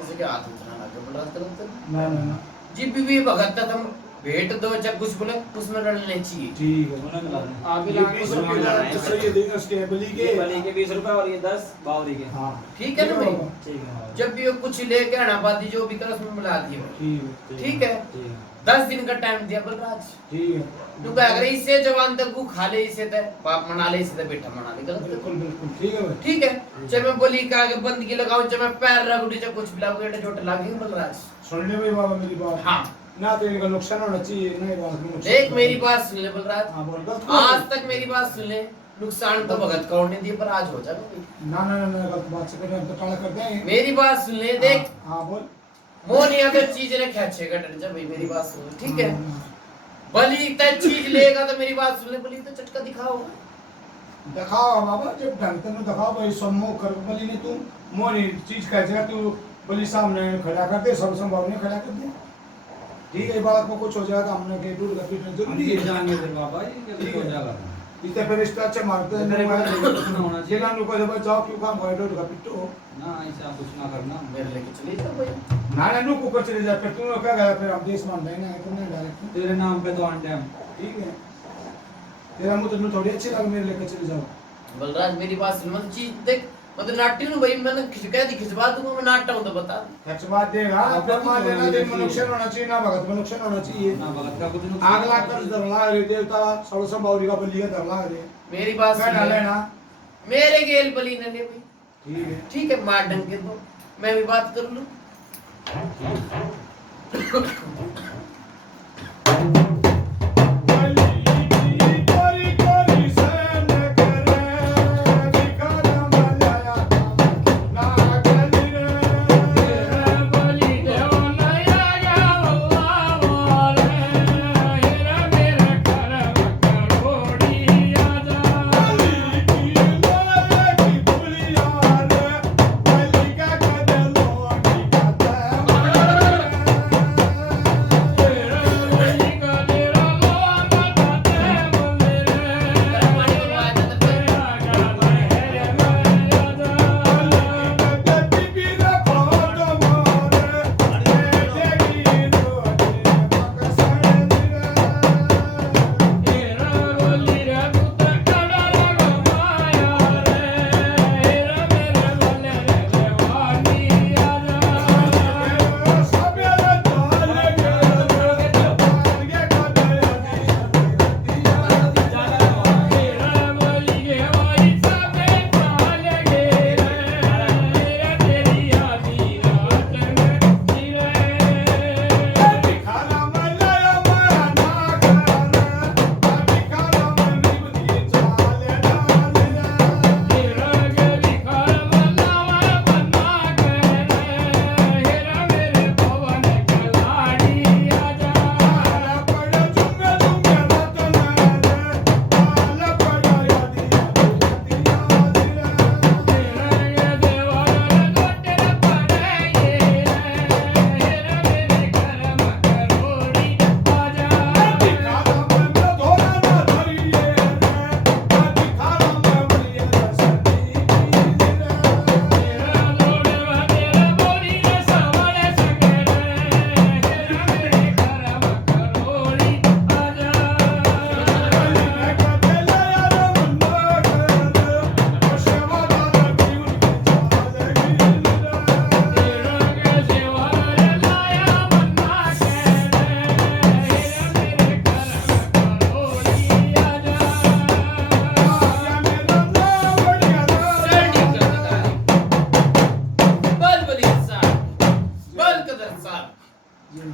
किसी के हाथ में ना लगे बोला तरफ ना ना ना जी भी भगत तुम भेंट दो चाहे कुछ बोले उसमें रलने चाहिए। ठीक है। दोनों मिला दें। आप ही ये लाख 20 को रुपये का तो ये देंगे उसके बलि ये के। बलि के 20 रुपए और ये 10 बावरी के। हाँ ठीक है ना भाई? ठीक है। जब भी वो कुछ लेके आना बाती जो भी कर उसमें मिला दिए भाई। ठीक है। ठीक है। 10 दिन का टाइम दिया बलराज। ठीक है। तू क्या करे इससे जवान तक को खा ले इससे तक बाप मना ले इससे तक बेटा मना ले गलत बिल्कुल बिल्कुल ठीक है भाई। ठीक है। जब मैं बोली के आगे बंद की लगाऊं जब मैं पैर रगड़ी जब कुछ मिलाऊं बेटा चोट लागेगी बलराज। सुन ले भाई बाबा मेरी बात। हाँ ना तो इनका नुकसान होना चाहिए ना ये बात में नुकसान। देख मेरी बात सुन ले बलराज। हाँ बोल गलत आज तक मेरी बात सुन ले नुकसान तो भगत कौन ने दिए पर आज हो जाएगा। ना ना ना गलत बात से करें तो काला करते हैं। मेरी बात सुन ले देख हाँ बोल। मोनिया तो चीज ने खेचेगा डर जा भाई मेरी बात सुन ले ठीक है। बलि तक चीज लेगा तो मेरी बात सुन ले बलि तो चटका दिखाओ दिखाओ बाबा जब ढंग से दिखाओ भाई सम्मो कर बलि ने तू मोनी चीज खेचेगा तू बलि सामने खड़ा कर दे सब संभव नहीं खड़ा कर दे। ठीक है बात में कुछ हो जाएगा हमने के दूर का पीटना जरूरी है। जाएंगे फिर बाबा ये कैसे हो जाएगा। इतने फिर इस तरह से मारते हैं तेरे को कुछ ना होना ये चाहिए ना नुको जब जाओ क्यों काम भाई दूर का पीटो ना, ऐसा कुछ ना करना। मेरे लेके चले जाओ भाई। ना ना नुको कर चले जाए फिर तू क्या गया फिर हम देश मान लेना है तुमने डायरेक्ट। तेरे नाम पे तो आंटे हम। ठीक है। तेरा मुंह तो थोड़ी अच्छी लग मेरे लेके चले जाओ। बलराज मेरी बात सुन मत चीज देख मतलब नाट्य हूं भाई मैंने खिचका दी खिचवा दूंगा मैं नाट्य हूं तो बता खर्च बात देगा फिर मान लेना दिन मनुष्य होना चाहिए ना भगत मनुष्य होना चाहिए। ना भगत का कुछ अगला कर धरला रे देवता सर्वसम बावरी का बलि का धरला रे मेरी बात मैं सुन डाले ले। ना। मेरे गेल बलि ने ले भाई ठीक है। ठीक है मार डंग के दो मैं भी बात कर लूं।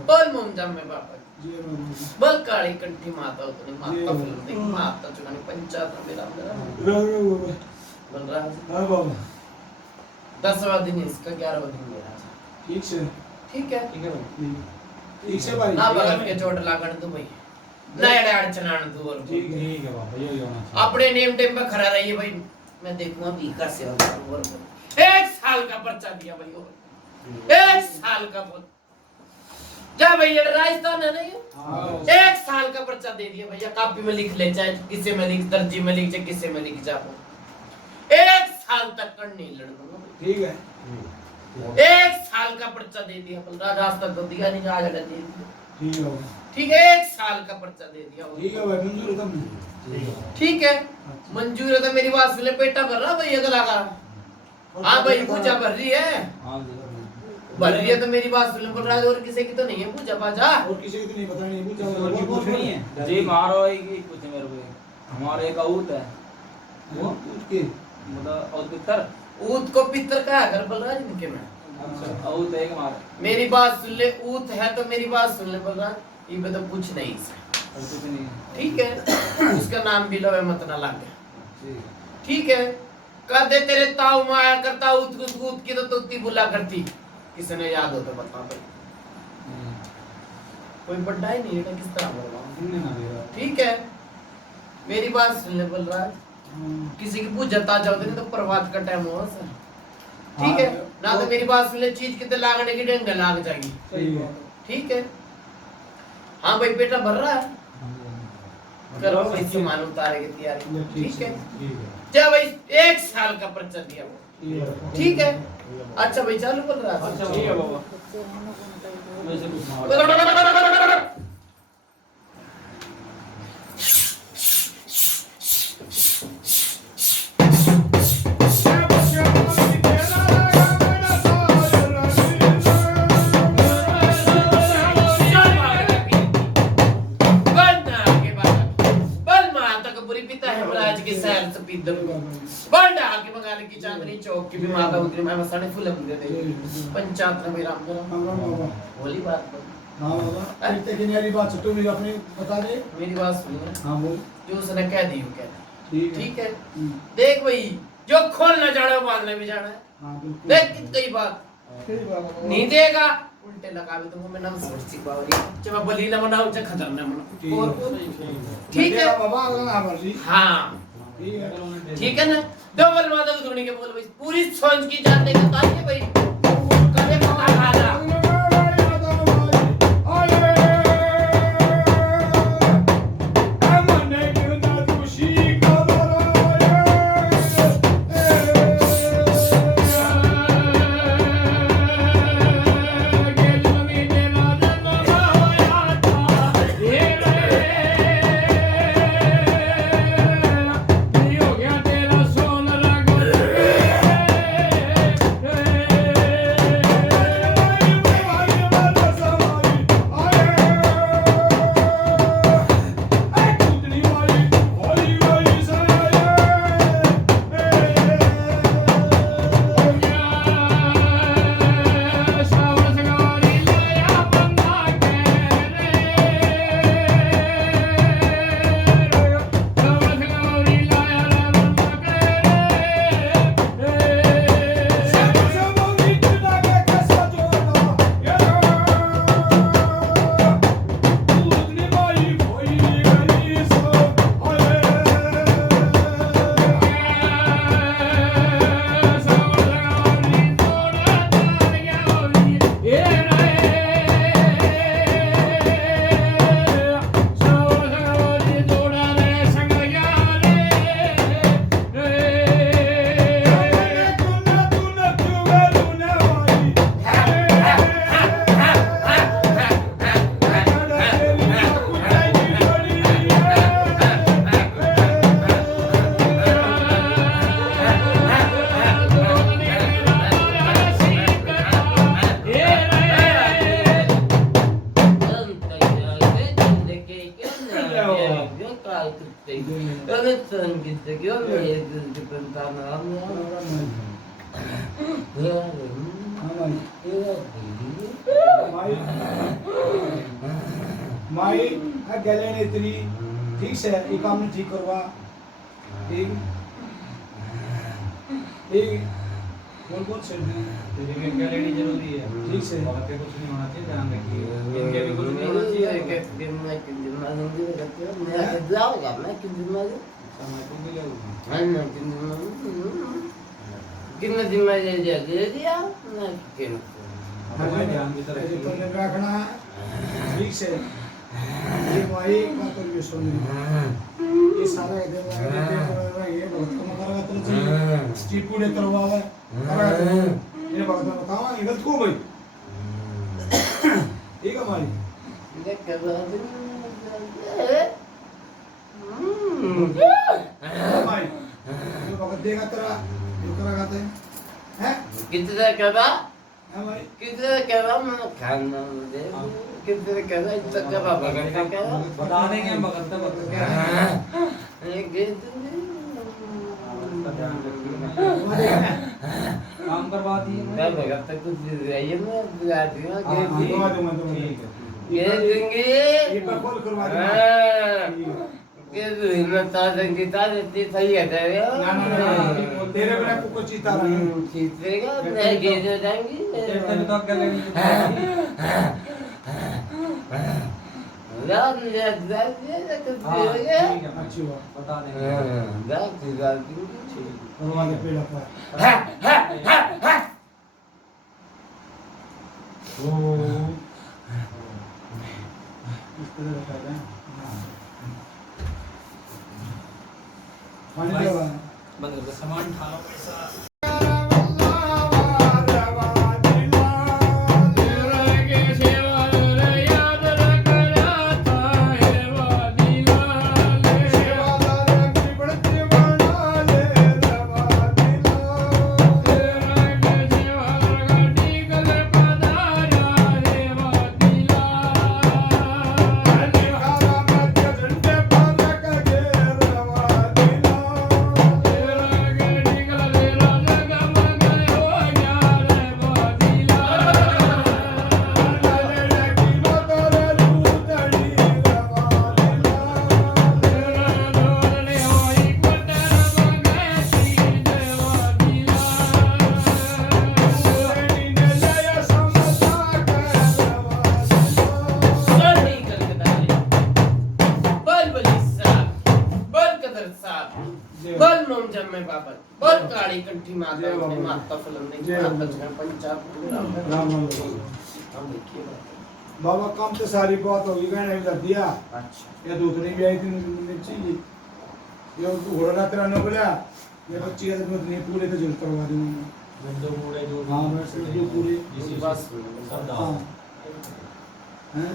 बोल मोमजा में बाबा बोल काली कंठी माता उतनी माता फिल्म माता चुनानी पंचायत मेरा बलराज हाँ बाबा 10वां दिन इसका 11वां दिन मेरा ठीक से ठीक है ठीक से भाई ना भगत के चोट लागण तू भाई नया अड़चनाण तू और ठीक है ठीक है बाबा ये होना चाहिए। अपने नेम टेम पे खड़ा रहिए भाई मैं देखूंगा बीका से और 1 साल का पर्चा दिया भाई और 1 साल का बोल जा भैया राजस्थान है नहीं 1 साल का पर्चा दे दिया भैया कॉपी में लिख ले चाहे किसी में लिख दर्जी में लिख चाहे किसी में लिख जाओ 1 साल तक कर नहीं लड़ दूंगा ठीक है 1 साल का पर्चा दे दिया बलराज आज तक तो दिया नहीं आज दे दिया ठीक है ठीक है 1 साल का पर्चा दे दिया ठीक है भाई मंजूर है तुमने ठीक है मंजूर है तो मेरी बात सुन ले पेटा भर रहा भाई अगला का हाँ भाई पूजा भर रही है हाँ जी भर रही है तो मेरी बात सुन ले बोल रहा है और किसी की तो नहीं है पूजा पाजा और किसी को तो नहीं पता नहीं पूछा और की कुछ नहीं है जी मारो एक ही कुछ मेरे को हमारे एक औत है वो पूछ के मतलब औत पितर ऊत को पितर का अगर बोल रहा है इनके में अच्छा औत है एक हमारे मेरी बात सुन ले ऊत है तो मेरी बात सुन ले बोल रहा ये में तो कुछ नहीं है और कुछ नहीं है ठीक है उसका नाम भी लो है मत ना लागे ठीक है ठीक है कर दे तेरे ताऊ माया करता ऊत की तो तोती बुला करती किसी ने याद हो तो बता भाई कोई बड्डा ही नहीं है ना किस तरह बोल रहा हूँ सुनने ना दे रहा ठीक है मेरी बात सुन ले बोल रहा है किसी की पूजा ताजा होती नहीं तो प्रभात का टाइम हुआ सर ठीक है ना तो मेरी बात सुन ले चीज कितने लागने की ढंग लाग जाएगी सही है ठीक है हाँ भाई पेटा भर रहा है करो भाई सामान उतारे की तैयारी ठीक है क्या भाई 1 साल का पर्चा दिया वो ठीक है अच्छा भाई चालू बोल रहा है अच्छा ठीक है बाबा बच्चे रहने को नहीं चाहिए। वैसे कुछ चांदनी चौक की भी माता उतरी मैं मसाने फूल दे दे पंचायत में राम राम राम बाबा बोली बात बोल हाँ बाबा इतने की न्यारी बात तू भी अपनी बता दे मेरी बात सुनिए हाँ बोल जो उसने कह दी वो कह दी ठीक है ठीक है देख भाई जो खोलना जाना वो बांधने भी जाना है हाँ बिल्कुल देख कितनी बात ठीक बाबा नहीं देगा उल्टे लगा भी तो मैं नाम सोच बावरी जब मैं बली ना बनाऊं चाहे खतरनाक बनाऊं और ठीक है बाबा अगला ना मर्जी हाँ ठीक है ठीक है ना डबल माता धोनी के बोल भाई पूरी सोच की जानने का ताकि भाई करे पता खाना माई गले ने इतनी ठीक से ये काम ठीक करवा ठीक ठीक कौन से लेकिन क्या लेनी जरूरी है ठीक से बात के कुछ नहीं होना चाहिए ध्यान रखिए इनके भी कुछ नहीं होना चाहिए समय को भी कितना दिन में दे दिया हमें ध्यान देता तो रखिए रखना ठीक से ये माई का तो ये सुन ये सारा ये बहुत कम करेगा तो चाहिए स्ट्रीट फूड करवा है ये बात मैं बताऊं ये गलत को भाई ठीक है हमारी ये करवा दे भाई जो वक्त देगा तेरा जो करा गाते हैं कितना करवा हैं भाई कितना करवा मैं खाना दे कितना करवा इतना करवा भगत का बता देंगे हम भगत तक बता ये गेट काम करवा दिए मैं भगत तक कुछ ये मैं दिला दिया ठीक है ये देंगे ये कॉल करवा देना के हिम्मत आ देंगे तारे सही है तेरे ना तेरे बिना कुछ चीता रहा चीतेगा मैं गेट हो जाएंगी तेरे तो क्या लेंगे रात में रात ठीक है अच्छी बात बता देंगे रात करवा दे पेड़ पर ओ इस तरह रखा है पानी देवा बंद कर दो। सामान ढालो पैसा बल नोम जम्मे बाबत बल काली कंठी माता ने माता फलन ने माता जन पंचाब राम राम हम देखिए बाबा कम तो सारी बात होगी कहने भी दिया अच्छा ये दूसरी भी आई थी चाहिए ये घोड़ा तेरा न बोला ये बच्ची है तो नहीं पूरे तो जल करवा दूंगा विंडो पूरे जो हाँ बस जो पूरे इसी बस सब हाँ डाल हैं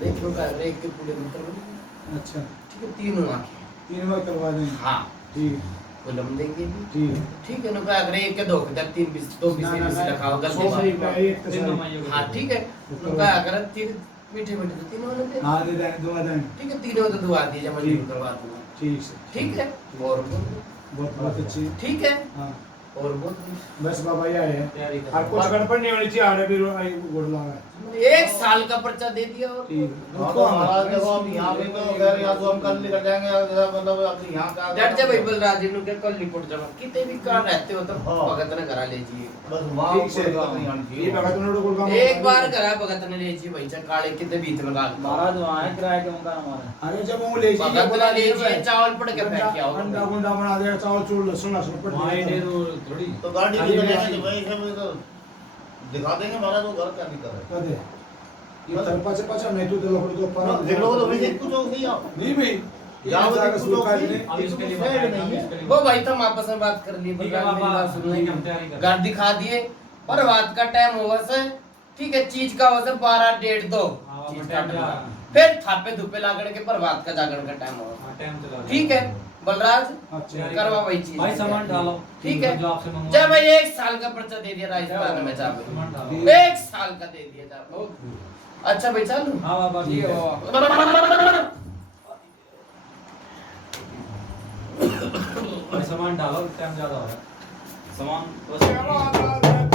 देखो का एक के पूरे में करवा अच्छा ठीक है तीनों आंखें तीन बार करवा देंगे हाँ ठीक कोलम देंगे भी ठीक है ठीक है ना अगर एक के दो के तीन बीस दो बीस ना, ना, ना, रखा होगा सौ से एक एक तो तीन सारी। कमाइयों हाँ ठीक है उनका अगर तीन मीठे मीठे तो तीनों ने दे हाँ दे देंगे दवा देंगे ठीक है तीनों तो दुआ दीजिए मैं ठीक। करवा दूंगा ठीक से ठीक है और बहुत बहुत अच्छी ठीक है हाँ और बहुत बस बाबा ये आए हैं तैयारी और कर कुछ गड़बड़ नहीं होनी चाहिए आने भी गोड़ लगा है एक साल का पर्चा दे दिया और ठीक हाँ तो महाराज देखो हम यहाँ पे तो अगर या तो हम कल निकल जाएंगे या मतलब अपने यहाँ का डट जा भाई बलराज जी नु के कल रिपोर्ट जमा कितने भी कार रहते हो तो हाँ। भगत ने घरा ले जाइए बस वहाँ ठीक से कोई दिक्कत नहीं आनी ये भगत ने गोड़ काम एक बार घरा भगत ने ले जाइए भाई चा काले कितने बीत में लाल महाराज वहाँ है किराए के मकान हमारा। अरे जब वो ले जाइए भगत ने ले जाइए चावल पड़ के फेंक के आओ अंडा गुंडा बना देगा चावल चूड़ लहसुन लहसुन पड़ वहाँ देगा डेढ़ थोड़ी तो गाड़ी भी चलेंगे तो भाई सब तो दिखा देंगे महाराज वो घर क्या नहीं कर रहे कदे ये तरपा से पाचा नहीं तो लोग तो पर देख लो तो भाई कुछ हो गई आप नहीं भाई जाओ जाकर देखो शुरू तो कर फिर। ले अब इसके लिए कुछ है बताएं, नहीं अब इसके लिए वो भाई तो हम आपस में बात कर लिए ठीक है बलराज मेरी बात सुन ठीक है, हम लेंगे तैयारी कर घर दिखा दिए पर रात का टाइम होगा से ठीक है चीज का होगा से 12 डेढ़ 2 हाँ, चीज वो का टाइम जा रहा टाइम है। फिर थापे धुपे लागड़ के पर रात का जागरण का टाइम होगा हाँ, टाइम चला रहा है। ठीक है बलराज अच्छा करवा भाई चीज भाई सामान डालो ठीक है जो आपसे मंगवा जा भाई 1 साल का पर्चा दे दिया राजस्थान में जा सामान भाई डालो 1 साल का दे दिया जा भाई। अच्छा भाई चालू हाँ बाबा ठीक है बाबा भाई सामान डालो टाइम ज्यादा हो रहा है सामान बस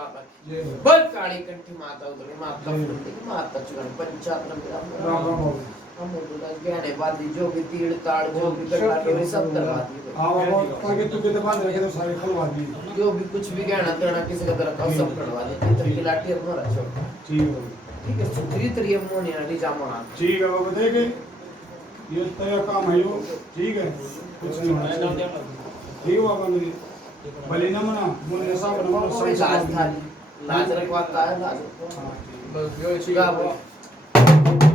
बाबा की जय बोल काली कंठी माता उतरी माता फूलती की माता चुगन पंचात्र राम राम हम बोला गहने बादी जो भी तीड़ ताड़ जो भी गड्ढा डोरी सब करवा दी हाँ बाबा ताकि तू कितने बांध रखे तो सारे खुलवा दी जो भी कुछ भी गहना तेना किसी का तरह का सब करवा दी इतनी की लाठी हमारा छोड़ ठीक है ठीक है सुथरी तरी मोनी आली जामा ठीक है बाबा देखे ये तेरा काम है यो ठीक है कुछ नहीं होना चाहिए ठीक है बाबा मेरी भले ना मना मुन्ने साहब ना मना कोई लाज था लाज रखवा का है लाज हाँ, बस यो छिगा बोल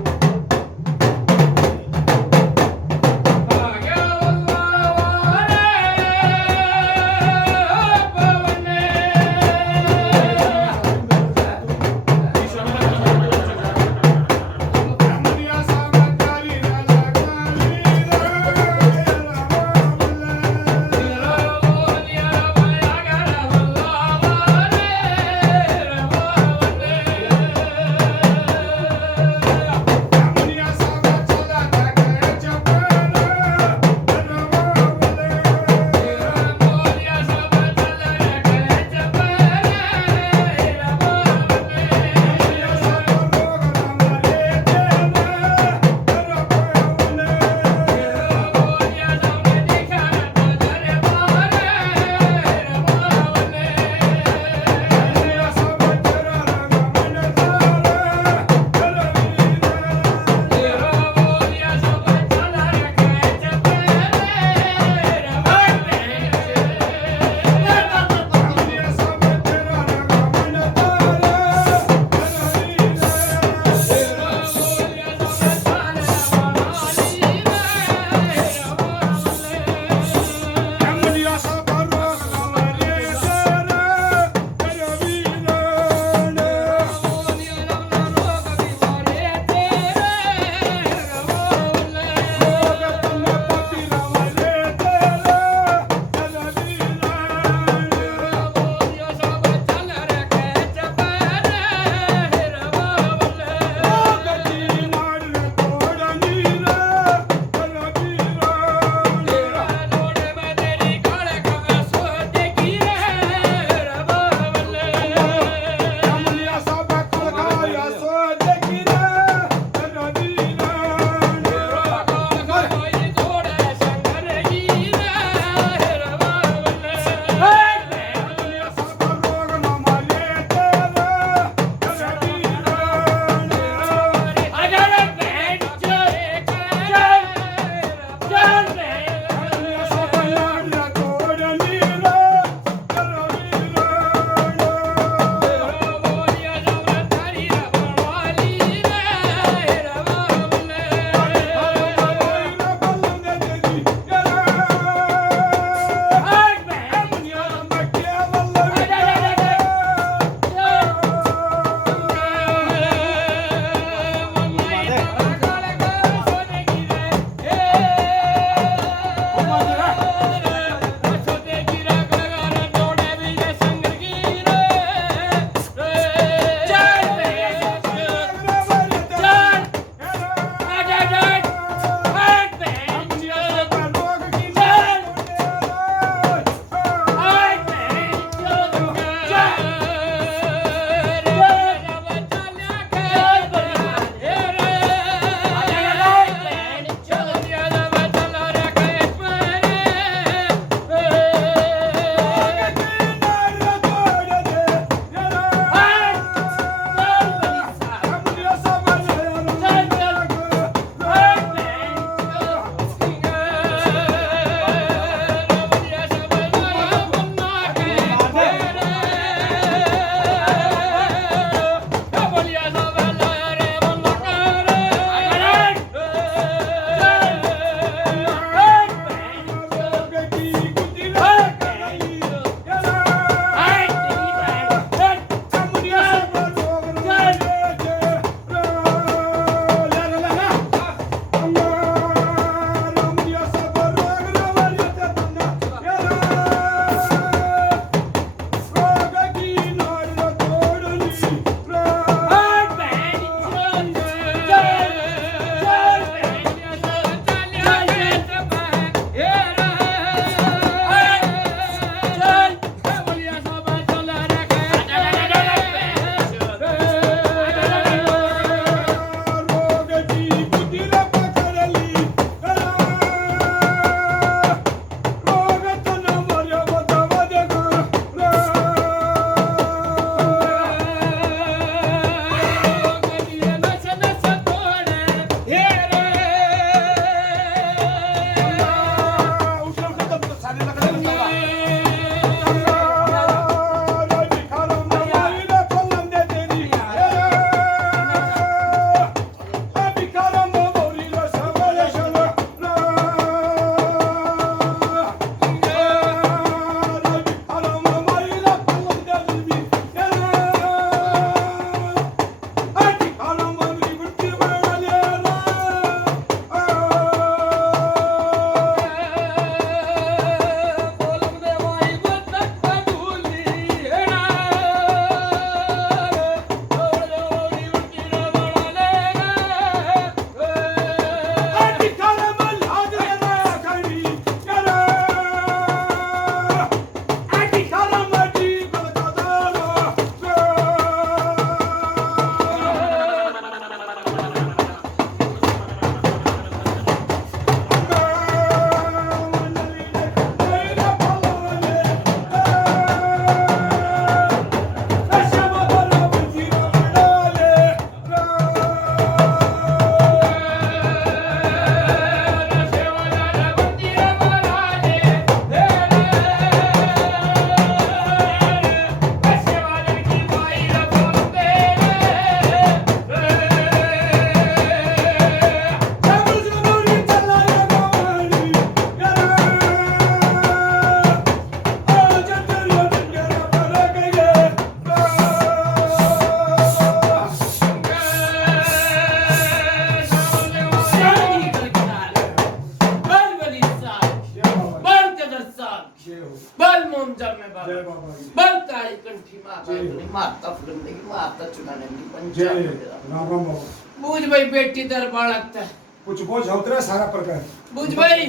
बोल मोम जब में जय बाबा बाबा जी बोल तारी कंठी माता जय। नहीं मारता फिल्म देखी मारता चुनाने की जय पंचायत राम राम बाबा बूझ भाई बेटी दरबार लगता है कुछ बोझ उतरा सारा प्रकार बूझ भाई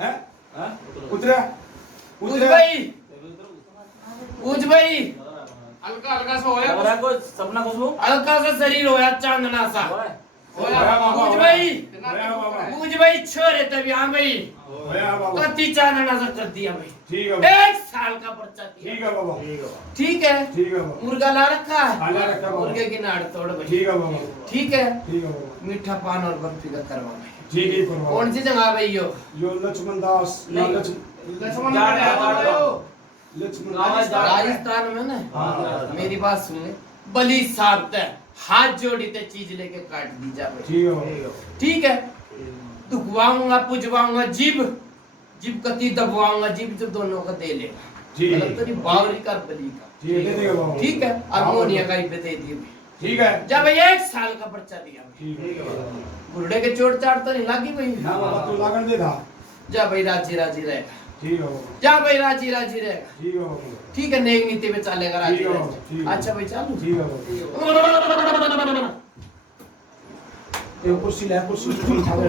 है हाँ? उतरा बूझ उतरा भाई बूझ भाई हल्का हल्का सा होया लग रहा है कुछ सपना खुशबू हल्का सा शरीर होया चांदना सा होया बाबा बूझ भाई होया बाबा बूझ भाई छोरे तभी हाँ भाई होया बाबा कति चांदना सा कर दिया भाई ठीक है बाबा 1 साल का पर्चा दिया ठीक है बाबा ठीक है ठीक है बाबा मुर्गा ला रखा ला है रखा बाबा। मुर्गे की नाड़ तोड़ भाई ठीक है बाबा ठीक है ठीक है बाबा मीठा पान और बर्फी का करवा भाई ठीक है बाबा कौन सी जगह भाई यो यो लक्ष्मण दास नहीं। लक्ष्मण जा रहे हो लक्ष्मण राजस्थान में ना हाँ। मेरी बात सुन ले बलि साहब ते हाथ जोड़ी ते चीज लेके काट दी जा भाई ठीक है बाबा ठीक है दुखवाऊंगा पुजवाऊंगा जीभ जीभ कति दबवाऊंगा जीभ जो दोनों को दे लेगा ठीक है। मतलब तो नहीं बावरी का बलि का ठीक है दे देगा बाबा ठीक है हारमोनिया का ही पे दे दिए ठीक है जब 1 साल का पर्चा दिया भाई ठीक है बाबा बुढ़े के चोट चाट तो नहीं लागी भाई ना बाबा तू लागन दे था जा भाई राजी राजी रहेगा ठीक है बाबा जा भाई राजी राजी रहेगा ठीक है बाबा ठीक है नेक नीति पे चलेगा राजी ठीक है, राजी ठीक है। अच्छा भाई चालू ठीक है बाबा ये कुर्सी ले कुर्सी उठा ले